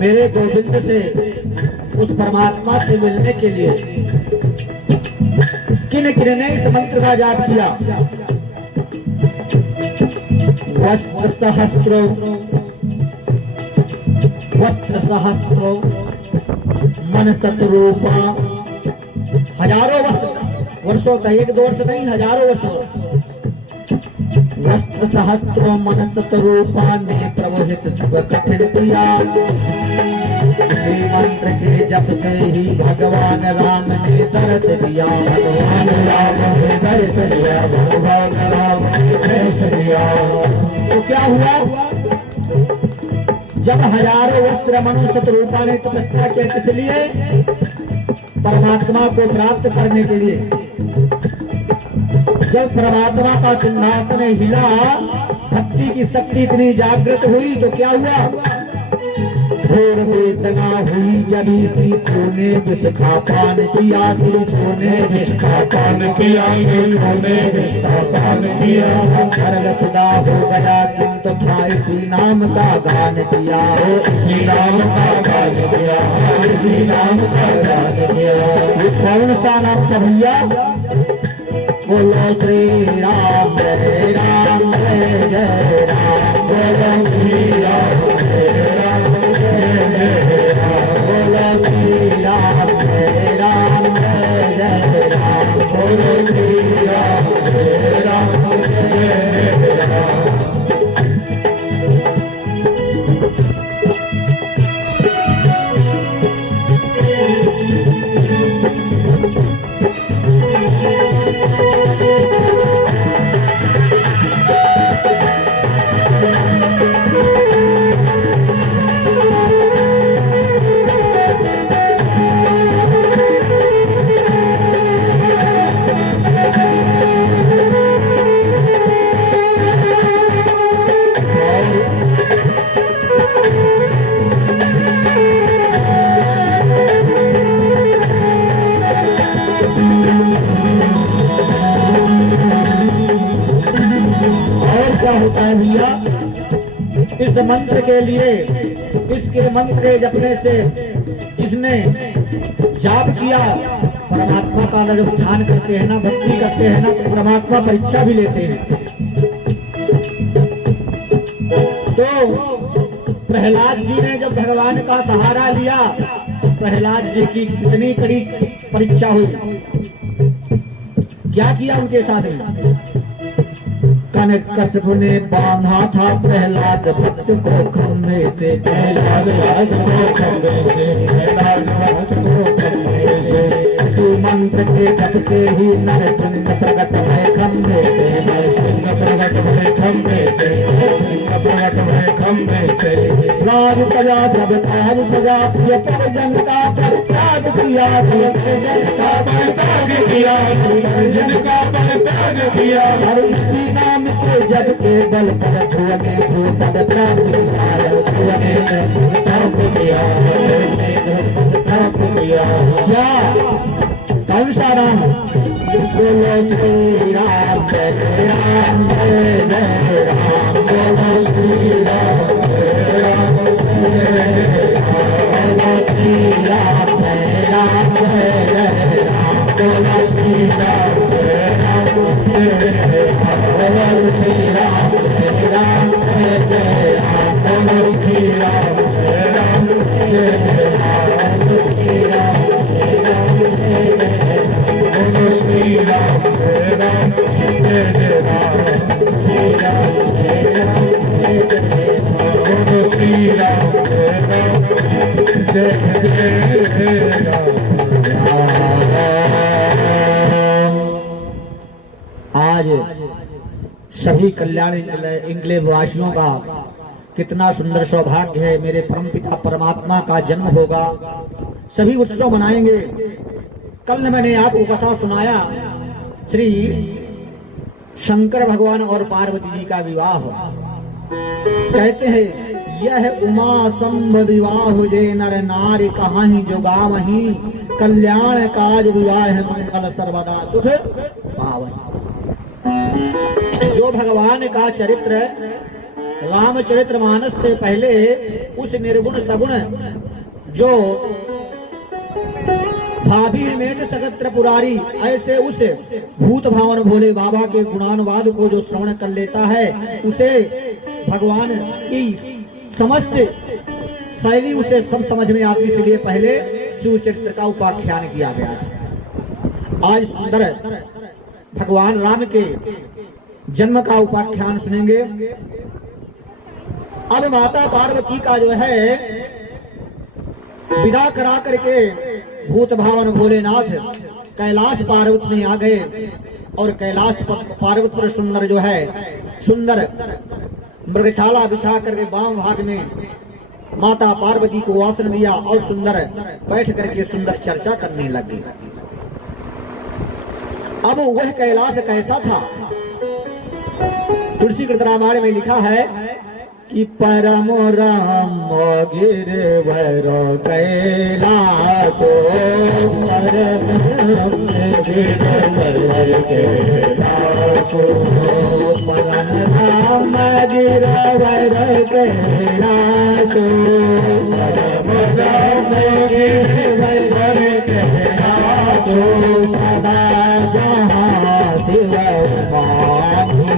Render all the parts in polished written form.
मेरे गोविंद से, उस परमात्मा से मिलने के लिए किन किन ने इस मंत्र का जाप किया। वस्त्र सहस्त्रों, वस्त्र सहस्त्रों मन शतरूपा, हजारों वर्षों का, एक दो वर्ष नहीं, हजारों वर्षों। वस्त्र सहस्त्रों मन शतरूपा ने प्रमोहित कठिन किया। इसी मंत्र के जप से ही भगवान राम ने दर्श दिया। भगवान राम ने दर्श दिया, भगवान राम ने दर्श दिया। तो क्या हुआ? जब हजारों वस्त्र मनु शतरूपा ने तपस्या किया, किस लिए? परमात्मा को प्राप्त करने के लिए। जब परमात्मा का सिंहासन हिला, भक्ति की शक्ति इतनी जागृत हुई, तो क्या हुआ? घोर वेदना हुई जब श्री सोने विष का पान किया। श्री सोने विष का पान किया, सोने विष का पान किया। सरल खुदा हो गया किंतु था इसी नाम का गान किया। इसी नाम का गान किया, इसी नाम का गान किया। ये कौन सा नाम था भैया? बोलो श्री राम जय राम जय जय राम। बोलो श्री राम जय राम जय राम। बोलो श्री राम जय राम जय जय राम। बोलो श्री राम जय राम जय राम। इस मंत्र के लिए, इसके मंत्र के जपने से जिसने जाप किया, परमात्मा का जब ध्यान करते हैं ना, भक्ति करते हैं ना, तो परमात्मा परीक्षा भी लेते हैं। तो प्रहलाद जी ने जब भगवान का सहारा लिया, प्रहलाद जी की कितनी कड़ी परीक्षा हुई। क्या किया उनके साथ में? कनकस्प ने बांधा था प्रहलाद भक्त को खंभे से। प्रहलाद भक्त को खंभे से, प्रहलाद भक्त को खंभे से। इसी मंत्र के जप से ही नरसिंह प्रकट भय खंभे से। नरसिंह प्रकट भय खंभे से, नरसिंह प्रकट भय खंभे से। राज प्रजा सब काज प्रजा प्रिय परिजन का परित्याग किया। परिजन का परित्याग किया, परिजन का परित्याग किया। हर इसी नाम के जब के बल पर धुआने भूतल प्राप्त किया। धुआने प्राप्त किया, प्राप्त किया। क्या कौन सा नाम? बोलो श्री राम जय राम जय जय राम। बोलो श्री राम जय राम जय राम। बोलो श्री राम जय राम जय जय राम। बोलो श्री राम जय राम जय राम। बोलो श्री राम जय राम जय जय राम। बोलो श्री राम जय राम जय जय राम। बोलो श्री राम जय राम जय जय राम। बोलो श्री राम जय राम जय जय राम। श्री राम जय राम जय जय राम। बोलो श्री राम जय राम जय जय राम। आज सभी कल्याण इंग्लैंड वासियों का कितना सुंदर सौभाग्य है, मेरे परमपिता परमात्मा का जन्म होगा, सभी उत्सव मनाएंगे। कल मैंने आपको कथा सुनाया श्री शंकर भगवान और पार्वती जी का विवाह। कहते हैं यह उमा संभ विवाह जे नर नारी कहाही जो गावही, कल्याण काज विवाह मंगल सर्वदा सुख पावही। जो भगवान का चरित्र रामचरित्र मानस से पहले उस निर्गुण सगुण जो भाभी मेट सकत्र पुरारी, ऐसे उस भूत भावन भोले बाबा के गुणानुवाद को जो श्रवण कर लेता है, उसे भगवान की समस्त शैली उसे सब समझ में आती, इसलिए पहले शिव चरित्र का उपाख्यान किया गया था। आज सुंदर भगवान राम के जन्म का उपाख्यान सुनेंगे। अब माता पार्वती का जो है विदा करा करके भूत भावन भोलेनाथ कैलाश पर्वत में आ गए और कैलाश पर्वत पर सुंदर जो है सुंदर मृगशाला बिछा करके वाम भाग में माता पार्वती को आसन दिया और सुंदर बैठ करके सुंदर चर्चा करने लगे। अब वह कैलाश कैसा था? तुलसी कृत रामायण में लिखा है कि परम राम गिरवर कैलासो, परम गिरवर कैलासो, परम राम गिरवर कैलासो, परम राम गिरवर कैलासो, सदा जहाँ शिव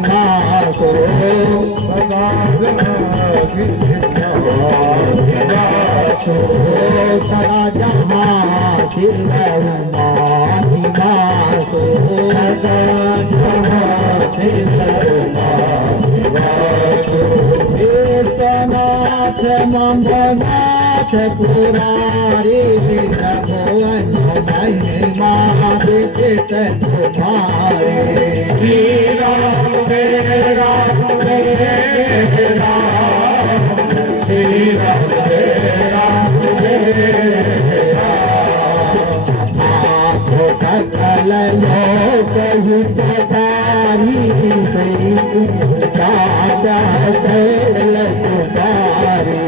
मासो, सदा सदा जहाँ शिव मासो, सदा जहाँ शिव मासो, विश्वनाथ ममनाथ पुरारी भुवन महिमा विदित तुम्हारे, श्री राम जय राम जय राम, श्री राम जय राम जय राम, सकल लोक हितकारी, राजा शैल कुमारी,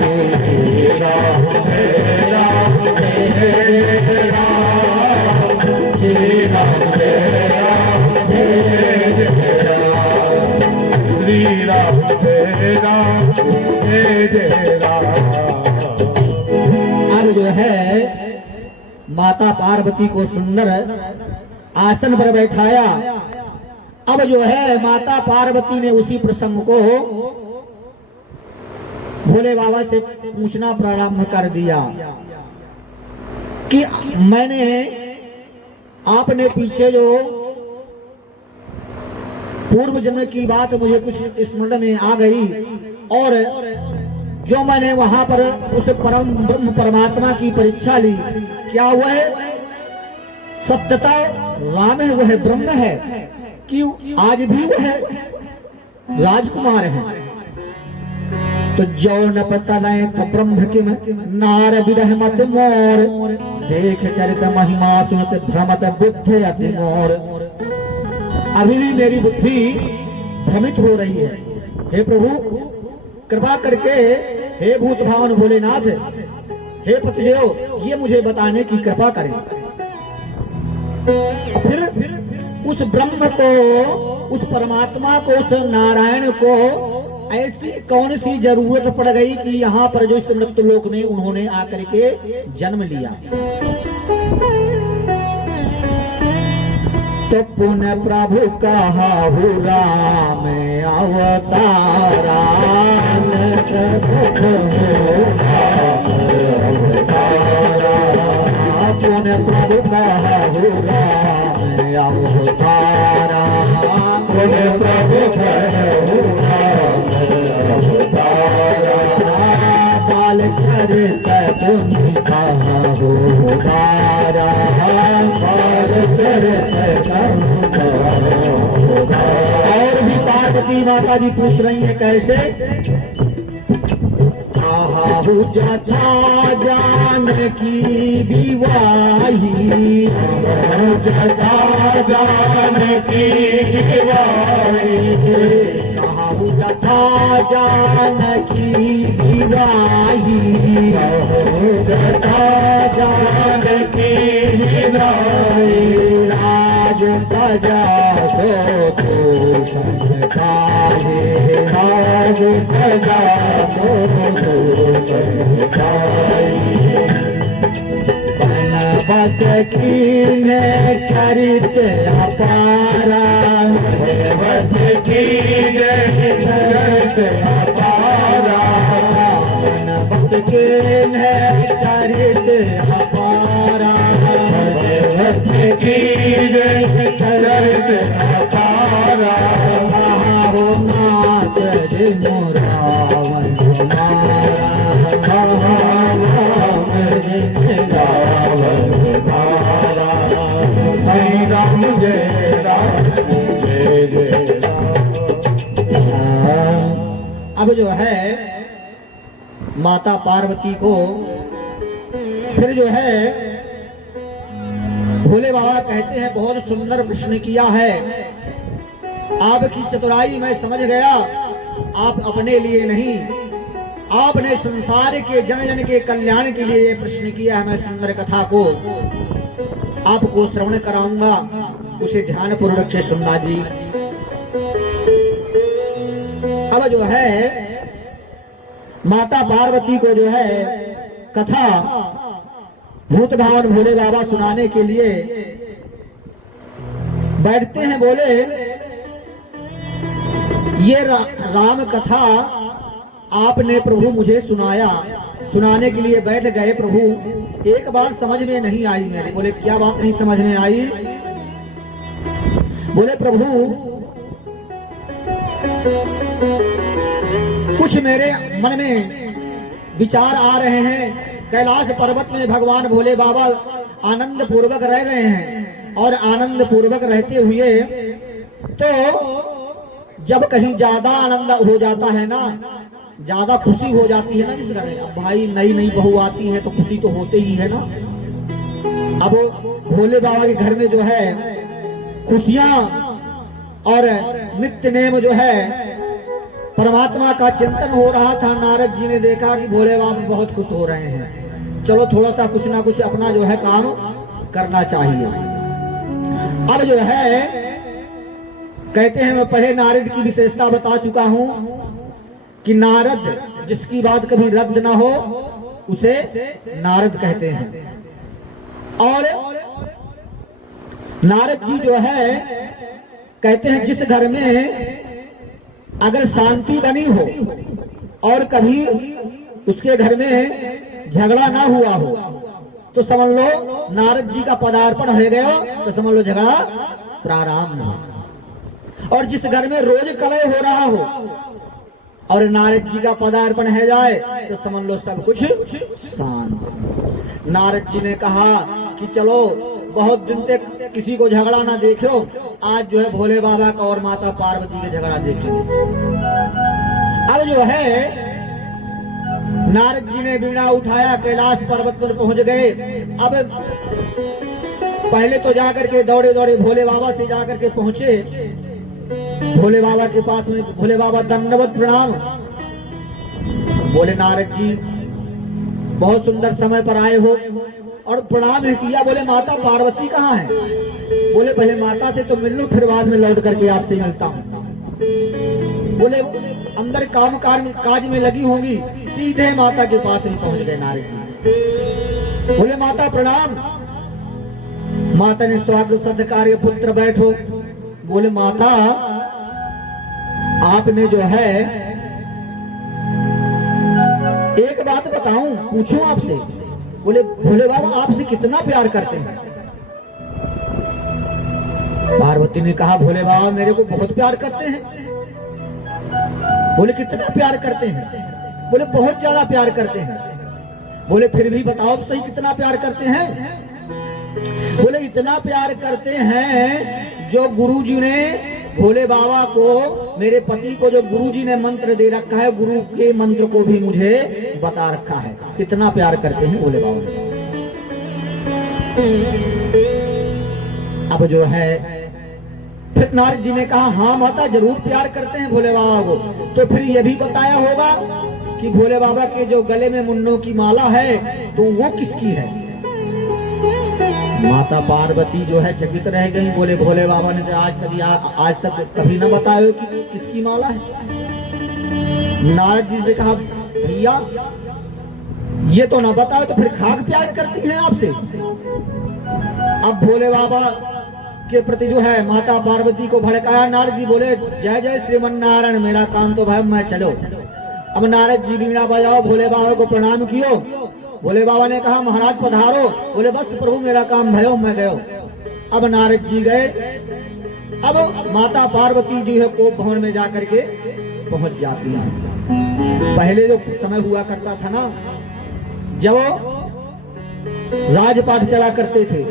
श्री राम जय राम जय राम, श्री राम जय राम जय राम, श्री राम जय राम जय राम। अब जो है माता पार्वती को सुंदर आसन पर बैठाया। अब जो है माता पार्वती ने उसी प्रसंग को भोले बाबा से पूछना प्रारंभ कर दिया कि मैंने आपने पीछे जो पूर्व जन्म की बात मुझे कुछ स्मरण में आ गई, और जो मैंने वहां पर उस परम ब्रह्म परमात्मा की परीक्षा ली, क्या वह सत्यता राम है, वह ब्रह्म है कि आज भी वह राजकुमार है? तो जो न पता नहीं तो ब्रह्म किम नार विरह मत मोर, देख चरित महिमा सुनत भ्रमत बुद्धि अति मोर। अभी भी मेरी बुद्धि भ्रमित हो रही है। हे प्रभु कृपा करके, हे भूत भावन भोलेनाथ, हे पतिदेव, ये मुझे बताने की कृपा करें। फिर उस ब्रह्म को, उस परमात्मा को, उस नारायण को ऐसी कौन सी जरूरत पड़ गई कि यहाँ पर जो इस मृत्यु लोक में उन्होंने आकर के जन्म लिया? तो पुण्य प्रभु कहा राम अवतारा, पुण्य प्रभु कहा राम अवतारा, पुण्य प्रभु बाल चरित पुण्य कहा तारा, बाल चरित। और भी पार्वती माता जी पूछ रही है कैसे? कहाहू जथा जानकी विवाही जथा जानकी विवाही कहाहू जथा जानकी विवाही जथा जानकी विवाही राज प्रजा को संताहे राज प्रजा को संताई बस कीन चरित अपारा बस की चरित अपारा बस कीन चरित अपारा बस की चरित अपारा हो नाथ मोरावन श्री राम जय राम जय जय राम। अब जो है माता पार्वती को फिर जो है भोले बाबा कहते हैं बहुत सुंदर प्रश्न किया है, आपकी चतुराई मैं समझ गया, आप अपने लिए नहीं, आपने संसार के जन जन के कल्याण के लिए ये प्रश्न किया है। मैं सुंदर कथा को आपको श्रवण कराऊंगा, उसे ध्यान पूर्वक से सुनना जी। अब जो है माता पार्वती को जो है कथा भूत भावन भोले बाबा सुनाने के लिए बैठते हैं। बोले ये राम कथा आपने प्रभु मुझे सुनाया, सुनाने के लिए बैठ गए प्रभु, एक बात समझ में नहीं आई मेरे। बोले क्या बात नहीं समझ में आई? बोले प्रभु कुछ मेरे मन में विचार आ रहे हैं। कैलाश पर्वत में भगवान भोले बाबा आनंद पूर्वक रह रहे हैं और आनंद पूर्वक रहते हुए तो जब कहीं ज्यादा आनंद हो जाता है ना, ज्यादा खुशी हो जाती है ना, जिस घर में भाई नई नई बहू आती है तो खुशी तो होते ही है ना। अब भोले बाबा के घर में जो है खुशियां और नित्य नेम जो है परमात्मा का चिंतन हो रहा था। नारद जी ने देखा कि भोले बाबा बहुत खुश हो रहे हैं, चलो थोड़ा सा कुछ ना कुछ अपना जो है काम करना चाहिए। अब जो है कहते हैं, मैं पहले नारद की विशेषता बता चुका हूं कि नारद जिसकी बात कभी रद्द ना हो उसे नारद कहते हैं। और नारद जी जो है कहते हैं जिस घर में अगर शांति बनी हो और कभी उसके घर में झगड़ा ना हुआ हो तो समझ लो नारद जी का पदार्पण हो गया, तो समझ लो झगड़ा प्रारंभ हो। और जिस घर में रोज कलह हो रहा हो और नारद जी का पदार्पण है जाए तो समझ लो सब कुछ शांत। नारद जी ने कहा कि चलो बहुत दिन तक किसी को झगड़ा ना देखो, आज जो है भोले बाबा का और माता पार्वती का झगड़ा देखेंगे। अब जो है नारद जी ने बीड़ा उठाया, कैलाश पर्वत पर पहुंच गए। अब पहले तो जाकर के दौड़े दौड़े भोले बाबा से जाकर के पहुंचे भोले बाबा के पास में। भोले बाबा दंडवत प्रणाम। बोले नारद जी बहुत सुंदर समय पर आए हो और प्रणाम है किया। बोले माता पार्वती कहाँ है? बोले पहले माता से तो मिल लो, फिर बाद में लौट करके आपसे मिलता हूँ। बोले अंदर काम काज में लगी होंगी। सीधे माता के पास ही पहुंच गए नारद जी। बोले माता प्रणाम। माता ने स्वागत सत्कार, पुत्र बैठो। बोले माता आपने जो है एक बात बताऊं, पूछूं आपसे? बोले भोले बाबा आपसे कितना प्यार करते हैं? पार्वती ने कहा भोले बाबा मेरे को बहुत प्यार करते हैं। बोले कितना प्यार करते हैं? बोले बहुत ज्यादा प्यार करते हैं। बोले फिर भी बताओ सही कितना प्यार करते हैं? बोले इतना प्यार करते हैं जो गुरु जी ने भोले बाबा को, मेरे पति को जो गुरुजी ने मंत्र दे रखा है, गुरु के मंत्र को भी मुझे बता रखा है। कितना प्यार करते हैं भोले बाबा। अब जो है फिर नारद जी ने कहा, हाँ माता जरूर प्यार करते हैं भोले बाबा को। तो फिर ये भी बताया होगा कि भोले बाबा के जो गले में मुन्नों की माला है तो वो किसकी है। माता पार्वती जो है चकित रह गई, बोले भोले बाबा ने तो आज तक कभी न बताया कि किसकी माला है। नारद जी से कहा, भैया ये तो ना बताओ तो फिर खाक प्यार करती हैं आपसे। अब भोले बाबा के प्रति जो है माता पार्वती को भड़काया। नारद जी बोले, जय जय श्रीमन नारायण, मेरा काम तो भाई मैं चलो। अब नारद जी बीड़ा बजाओ, भोले बाबा को प्रणाम कियो। भोले बाबा ने कहा, महाराज पधारो। बोले बस प्रभु मेरा काम भयो, मैं गयो। अब नारद जी गए। अब माता पार्वती जी है कोप भवन में जाकर के पहुंच जाती है। पहले जो समय हुआ करता था ना, जब राजपाट चला करते थे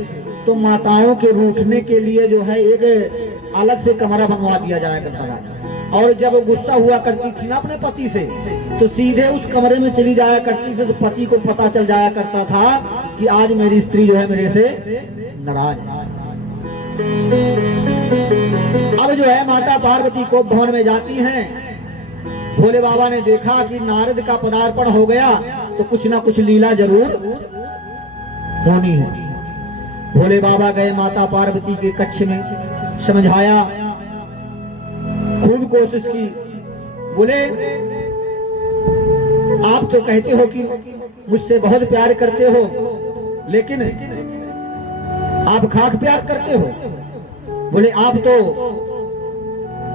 तो माताओं के रूठने के लिए जो है एक अलग से कमरा बनवा दिया जाया करता था। और जब गुस्सा हुआ करती थी ना अपने पति से, तो सीधे उस कमरे में चली जाया करती थी। तो पति को पता चल जाया करता था कि आज मेरी स्त्री जो है मेरे से नाराज है। अब जो है माता पार्वती को भवन में जाती हैं। भोले बाबा ने देखा कि नारद का पदार्पण हो गया तो कुछ ना कुछ लीला जरूर होनी है। भोले बाबा गए माता पार्वती के कक्ष में, समझाया, खूब कोशिश की। बोले आप तो कहते हो कि मुझसे बहुत प्यार करते हो, लेकिन आप खाक प्यार करते हो। बोले आप तो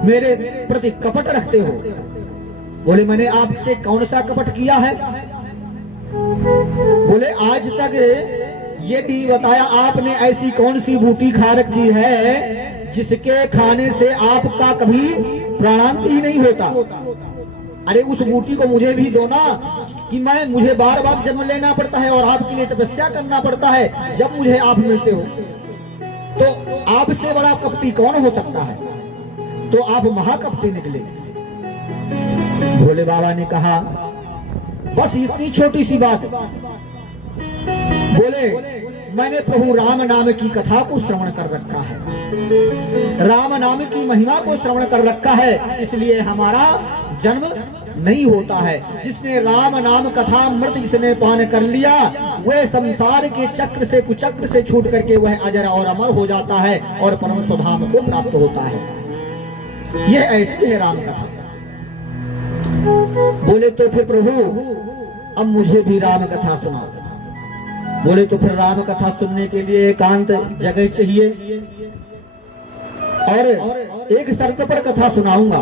मेरे प्रति कपट रखते हो। बोले मैंने आपसे कौन सा कपट किया है। बोले आज तक ये नहीं बताया आपने ऐसी कौन सी बूटी खा रखी है जिसके खाने से आपका कभी प्राणांत ही नहीं होता। अरे उस बूटी को मुझे भी दो ना, कि मुझे बार बार जन्म लेना पड़ता है और आपके लिए तपस्या करना पड़ता है जब मुझे आप मिलते हो। तो आपसे बड़ा कपटी कौन हो सकता है। तो आप महाकपटी निकले। भोले बाबा ने कहा, बस इतनी छोटी सी बात। बोले मैंने प्रभु राम नाम की कथा को श्रवण कर रखा है, राम नाम की महिमा को श्रवण कर रखा है, इसलिए हमारा जन्म नहीं होता है। जिसने राम नाम कथा अमृत जिसने पान कर लिया, वह संसार के चक्र से कुचक्र से छूट करके वह अजर और अमर हो जाता है और परम सुधाम को प्राप्त होता है। यह ऐसी है राम कथा। बोले तो फिर प्रभु अब मुझे भी राम कथा सुनाओ। बोले तो फिर राम कथा सुनने के लिए एकांत जगह चाहिए और एक शर्त पर कथा सुनाऊंगा।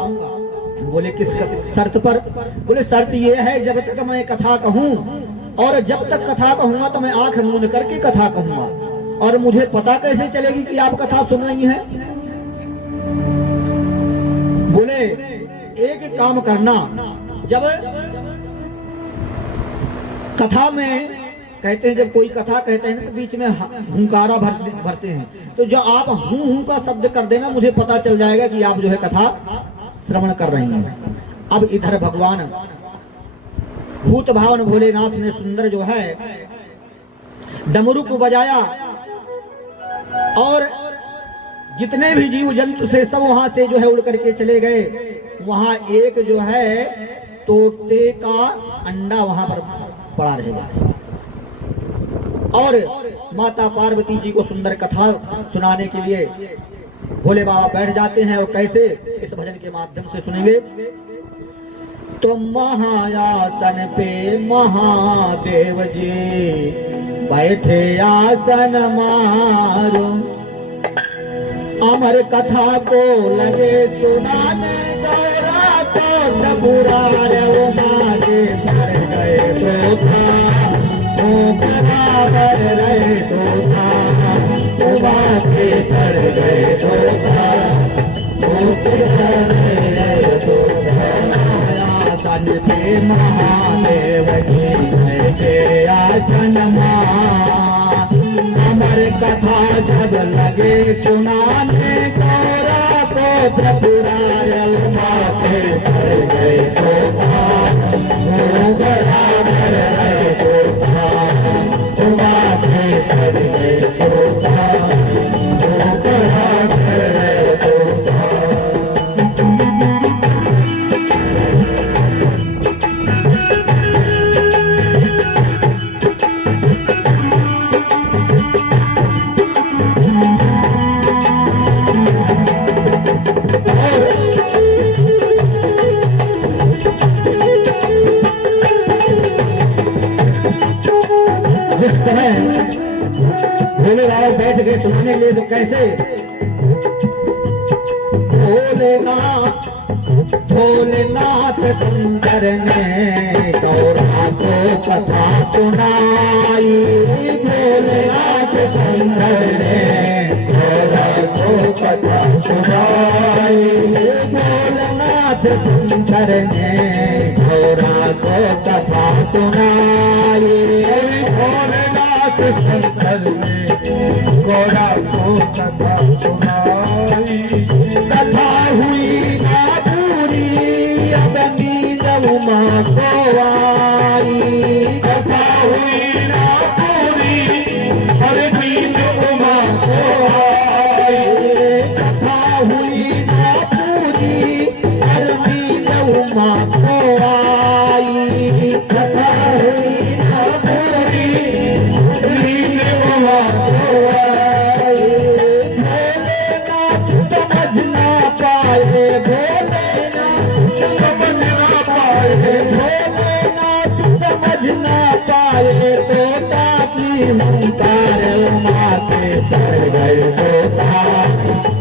बोले किस शर्त पर। बोले शर्त ये है, जब तक मैं कथा कहूँ और जब तक कथा कहूंगा तो मैं आंख मूंद करके कथा कहूंगा, और मुझे पता कैसे चलेगी कि आप कथा सुन रही हैं। बोले एक काम करना, जब कथा में कहते हैं, जब कोई कथा कहते हैं ना तो बीच में हुंकारा भरते हैं, तो जो आप हूं का शब्द कर देना, मुझे पता चल जाएगा कि आप जो है कथा श्रवण कर रही हैं। अब इधर भगवान भूत भावन भोलेनाथ ने सुंदर जो है डमरू को बजाया और जितने भी जीव जंतु थे सब वहां से जो है उड़ करके चले गए। वहां एक जो है तोते का अंडा वहां पर पड़ा रहेगा और माता पार्वती जी को सुंदर कथा सुनाने के लिए भोले बाबा बैठ जाते हैं। और कैसे, इस भजन के माध्यम से सुनेंगे। तो महायासन पे महादेव जी बैठे आसन मारो, अमर कथा को लगे सुनाने, गौरा तो त्रिपुरार उमा के मर गए तो था, बराबर रहे तो था, उमा के मर गए तो था, रहे तो था। आसन पे महादेव जी बैठे आसन मां, अमर कथा जब लगे सुनाने, गौरा को कबुरार माथे पर गए तोता वो बराबर है तोता माथे पर गए तोता वो बराबर है तोता। जिस समय भोले बाबा बैठ गए सुनाने के लिए तो कैसे भोलेनाथ भोलेनाथ सुंदर ने गौरा को कथा सुनाई भोलेनाथ सुंदर ने गौरा को कथा सुनाई भोलेनाथ सुंदर ने गौरा को कथा सुनाई भोलेनाथ शंकर ने गौरा को कथा सुनाई कथा हुई ना पूरी अब नींद उमा को आई कथा हुई ना पूरी हर नींद उमा को आई कथा हुई ना पूरी हर नींद उमा को आई कथा हुई ना पूरी नींद उमा को आई भोलेनाथ समझ ना पाए भोलेनाथ समझ ना पाए भोलेनाथ समझ ना पाए तोता की हुंकार माथे पर गए तोता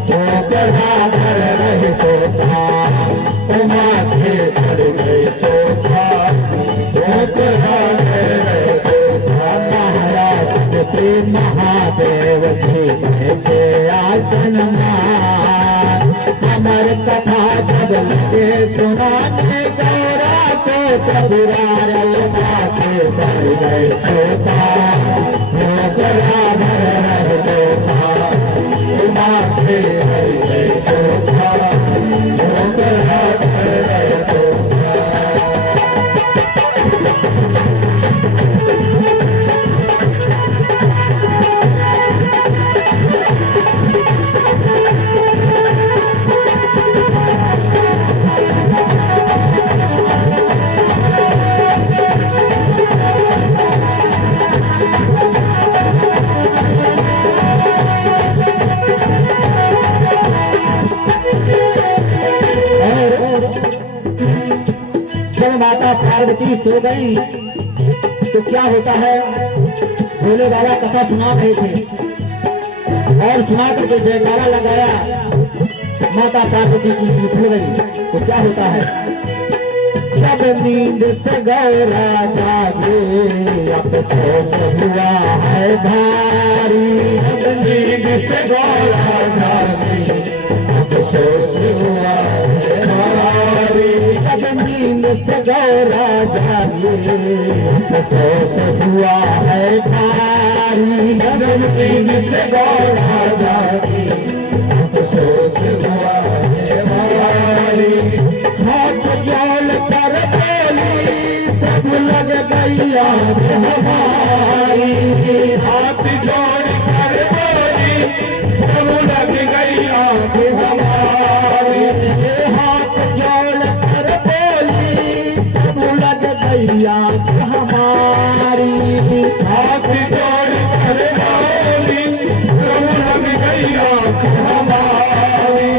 तो बराबर रहे तोता तो माथे पर गए तोता तो बराबर रहे तोता। महाराज के महादेव जी के आसन मान अमर कथा जब लगे सुनाने गौरा को कबुरार माथे पर गए तोता वो बराबर रहे तोता माथे पर गए तोता वो बराबर रहे तोता। जब माता पार्वती सो गई तो क्या होता है भोले बाबा कथा सुना रहे थे और सुना करके जयकारा लगाया माता पार्वती की नींद खुल गई तो क्या होता है जब नींद से गौरा जागे अफसोस हुआ है भारी नींद से गौरा जागे अफसोस हुआ है भारी जब नींद से गौरा जागे अफसोस हुआ है भारी जब नींद से गौरा जागे अफसोस हुआ है भारी हाथ जोड़ कर बोली सब लग गई आग हमारी हाथ जोड़ कर बोली सब लग गई आंख हमारी हाथ जोड़ कर बोली सब लग गई आग हमारी हाथ जोड़ कर बोली सब लग गई आंख हमारी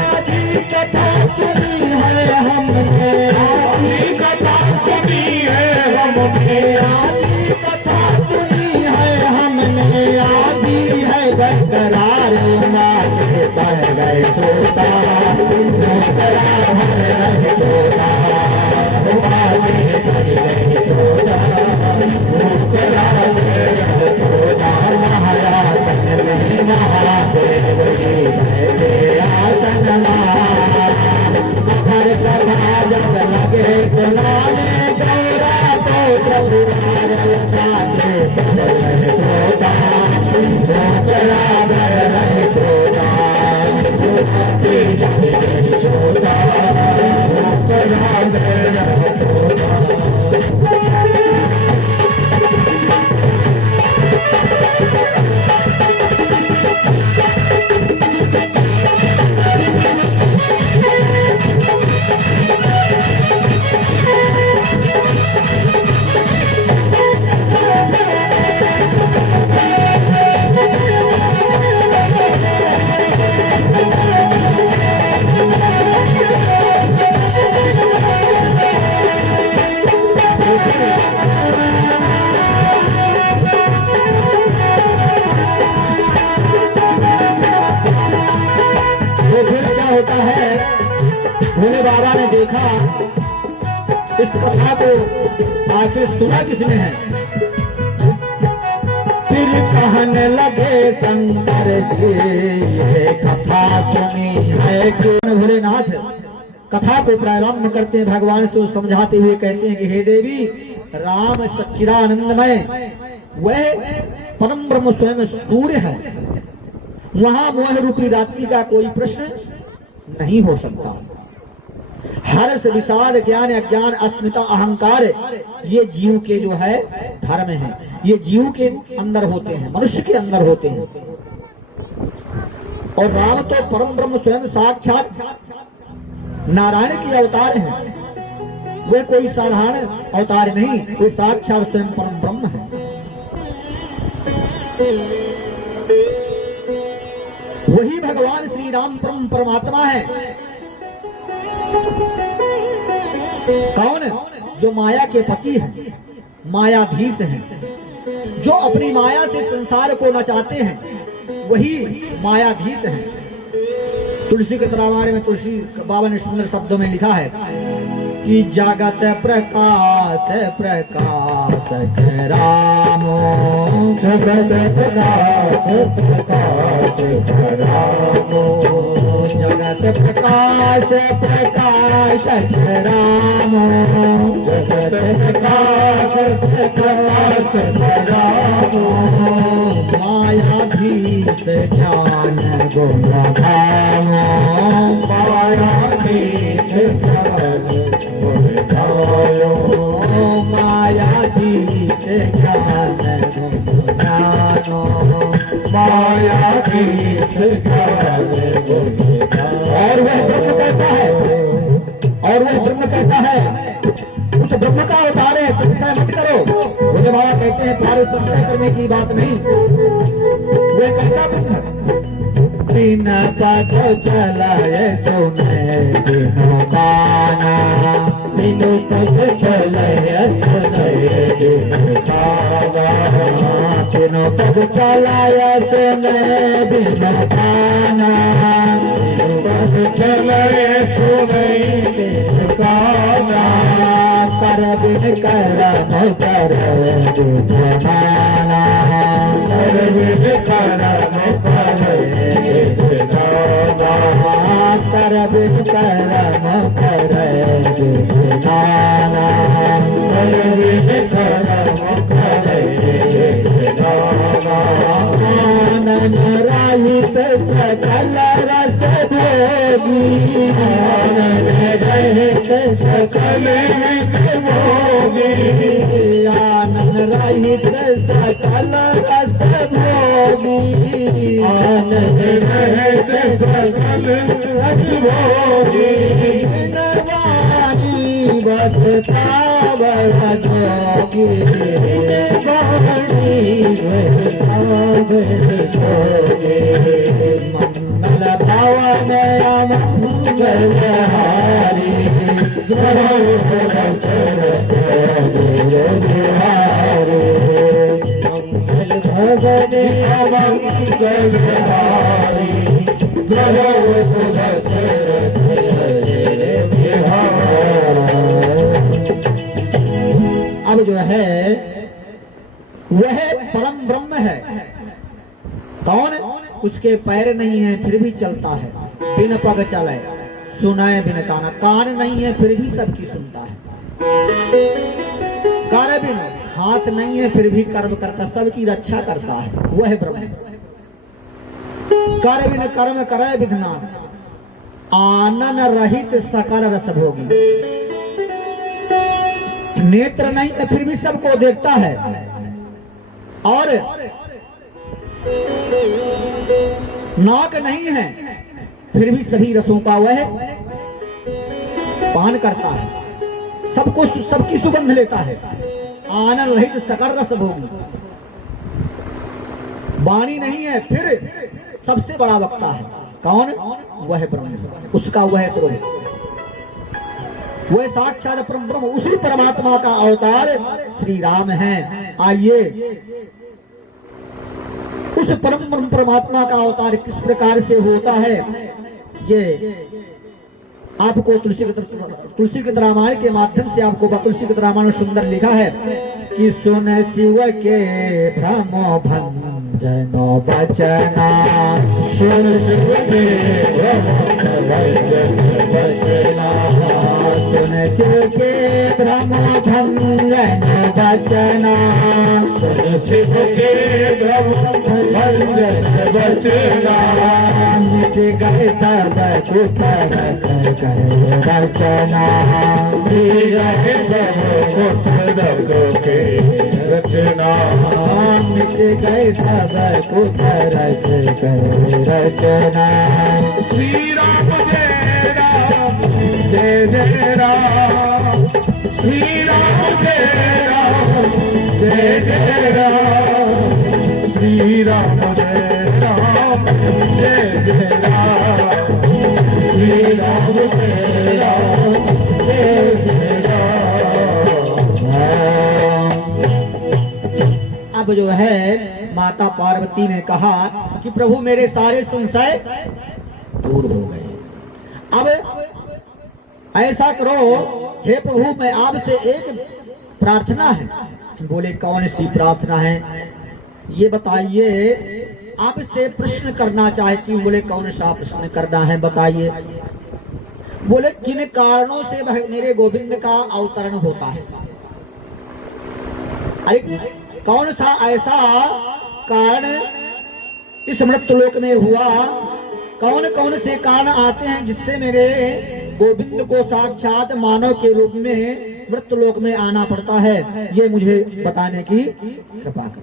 आदि कथा सुनी है हमने अपनी कथा सुनी है हमने आदि भोले बाबा ने देखा इस कथा को, आखिर सुना किसने है। फिर कहने लगे शंकर जी ये कथा सुनी है कि भोलेनाथ कथा को प्रारंभ करते हैं, भगवान से समझाते हुए कहते हैं कि हे देवी, राम सच्चिदानंदमय वह परम ब्रह्म स्वयं सूर्य है, वहां मोह रूपी रात्रि का कोई प्रश्न नहीं हो सकता। हर्ष विषाद ज्ञान अज्ञान अस्मिता अहंकार ये जीव के जो है धर्म है, ये जीव के अंदर होते हैं, मनुष्य के अंदर होते हैं। और राम तो परम ब्रह्म स्वयं साक्षात नारायण के अवतार हैं, वे कोई साधारण अवतार नहीं, वे साक्षात स्वयं परम ब्रह्म है। वही भगवान श्री राम परम परमात्मा है। कौन? जो माया के पति हैं, मायाधीश हैं, जो अपनी माया से संसार को नचाते हैं, वही मायाधीश हैं। तुलसी के रामायण में तुलसी बाबा ने सुंदर शब्दों में लिखा है कि जगत प्रकाश प्रकाश रामो, जगत प्रकाश प्रकाश रामो, जगत प्रकाश प्रकाश रामो, जगत प्रकाश प्रकाश रामो, मायाधीश ज्ञान गुण धामो, मायाधीश ज्ञान गुण धामो, मायाधीश ज्ञान गुण धामो, मायाधीश ज्ञान गुण धामो। और वह ब्रह्म कैसा है? और वह ब्रह्म कैसा है? उस ब्रह्म का अवतार है, संशय मत करो। मुझे बाबा कहते हैं पार संशय करने की बात नहीं। वह कैसा ब्रह्म है? दिन पद चलाए सुने दिनों गाना, बिनु पद चलय सुनय दिन गाना, बिनु पद चलाए सुने दिनों गाना, बिनु पद चलय सुनय दिन गाना, कर बिन करम कर दुजमाना, कर बिन करम कर दुजमाना, कर बिन करम कर दुजमाना, कर बिन करम कर दुजमाना। आनंद रहित सकल रस भोगी, आनंद रहित सकल विद भोगी, आनंद रहित सकल रस भोगी, आनंद रहित सकल रस भोगी, वाणी बसता बड़ जोगी, वाणी बसता बड़ जोगी, मंगल भवन अमंगल हारी, मंगल भवन अमंगल हारी, अब जो है वह परम ब्रह्म है। कौन? उसके पैर नहीं है फिर भी चलता है, बिन पग चले सुनाए बिन काना, कान नहीं है फिर भी सबकी सुनता है, कर बिन हाथ नहीं है फिर भी कर्म करता, सबकी रक्षा करता है, वह ब्रह्म। कर बिन कर्म करे विधना, आनन रहित सकल रस भोगी, नेत्र नहीं है फिर भी सबको देखता है, और नाक नहीं है फिर भी सभी रसों का वह पान करता है, सबको सबकी सुगंध लेता है, आनंद रहित सकल रस भोगी। वाणी नहीं है फिर सबसे बड़ा वक्ता है। कौन? वह ब्रह्म, उसका वह स्वरूप, वह साक्षात परम ब्रह्म, उसी परमात्मा का अवतार श्री राम है। आइए उस परम परमात्मा का अवतार किस प्रकार से होता है, ये आपको तुलसीकृत रामायण के माध्यम से आपको तुलसीकृत रामायण सुंदर लिखा है कि सुन शिव के भ्रम भंजनो बचना, सुन शिव के भ्रम बचना, सुन शिव के भ्रम भंजनो बचना, सुन शिव के भ्रम भंजन बचना, मिट गए सब कुतर कर रचना, है सब कुछ के रचना, मिट गए सब कुतर कर रचना। श्री राम जय राम जय जय राम, श्री राम जय राम जय जय राम, श्री राम जय राम जय जय राम, श्री राम जय राम जय जय राम। अब जो है माता पार्वती ने कहा कि प्रभु मेरे सारे संशय दूर हो गए। अब ऐसा करो हे प्रभु, मैं आपसे एक प्रार्थना है। बोले कौन सी प्रार्थना है, ये बताइए। आपसे प्रश्न करना चाहती हूँ। बोले कौन सा प्रश्न करना है बताइए। बोले किन कारणों से मेरे गोविंद का अवतरण होता है। अरे कौन सा ऐसा कारण इस मृत्युलोक में हुआ, कौन कौन से कारण आते हैं जिससे मेरे गोविंद को साक्षात मानव के रूप में मृत्युलोक में आना पड़ता है, ये मुझे बताने की कृपा करो।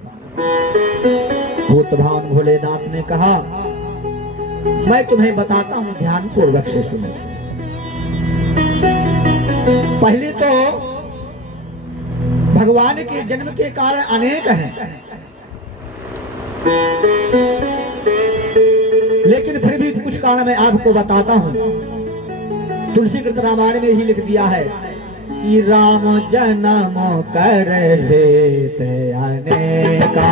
भूतभावन भोलेनाथ ने कहा मैं तुम्हें बताता हूँ, ध्यान पूर्वक से सुनो। पहले तो भगवान के जन्म के कारण अनेक हैं, लेकिन फिर भी कुछ कारण मैं आपको बताता हूँ। तुलसीकृत रामायण में ही लिख दिया है कि राम जन्म कर लेते अनेका,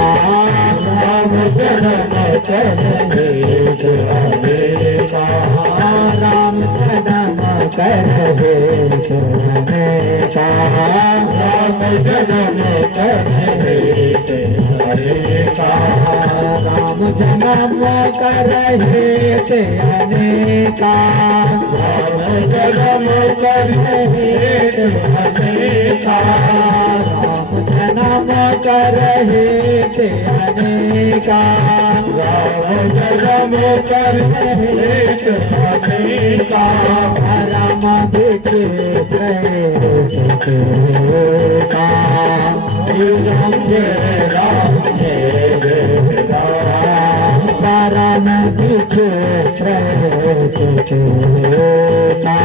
राम जन्म कर लेते अनेका, राम जन्म कर लेते अनेका, राम जन्म कर लेते अनेका, राम जन्म कर लेते अनेका, राम जन्म कर लेते अनेका, राम जन्म कर लेते अनेका, राम जन्म कर लेते अनेका, राम बिचे का, राम जय राम जय जय राम, राम बिचे का,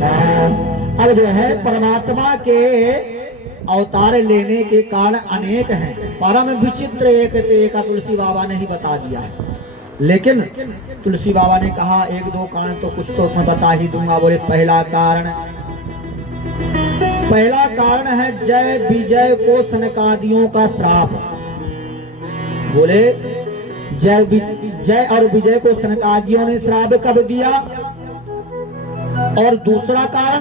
राम अब जो है परमात्मा के अवतार लेने के कारण अनेक हैं। परम विचित्र एक तुलसी बाबा ने ही बता दिया है, लेकिन तुलसी बाबा ने कहा एक दो कारण तो कुछ तो मैं बता ही दूंगा। बोले पहला कारण है जय विजय को सनकादियों का श्राप। बोले जय और विजय को सनकादियों ने श्राप कब दिया। और दूसरा कारण,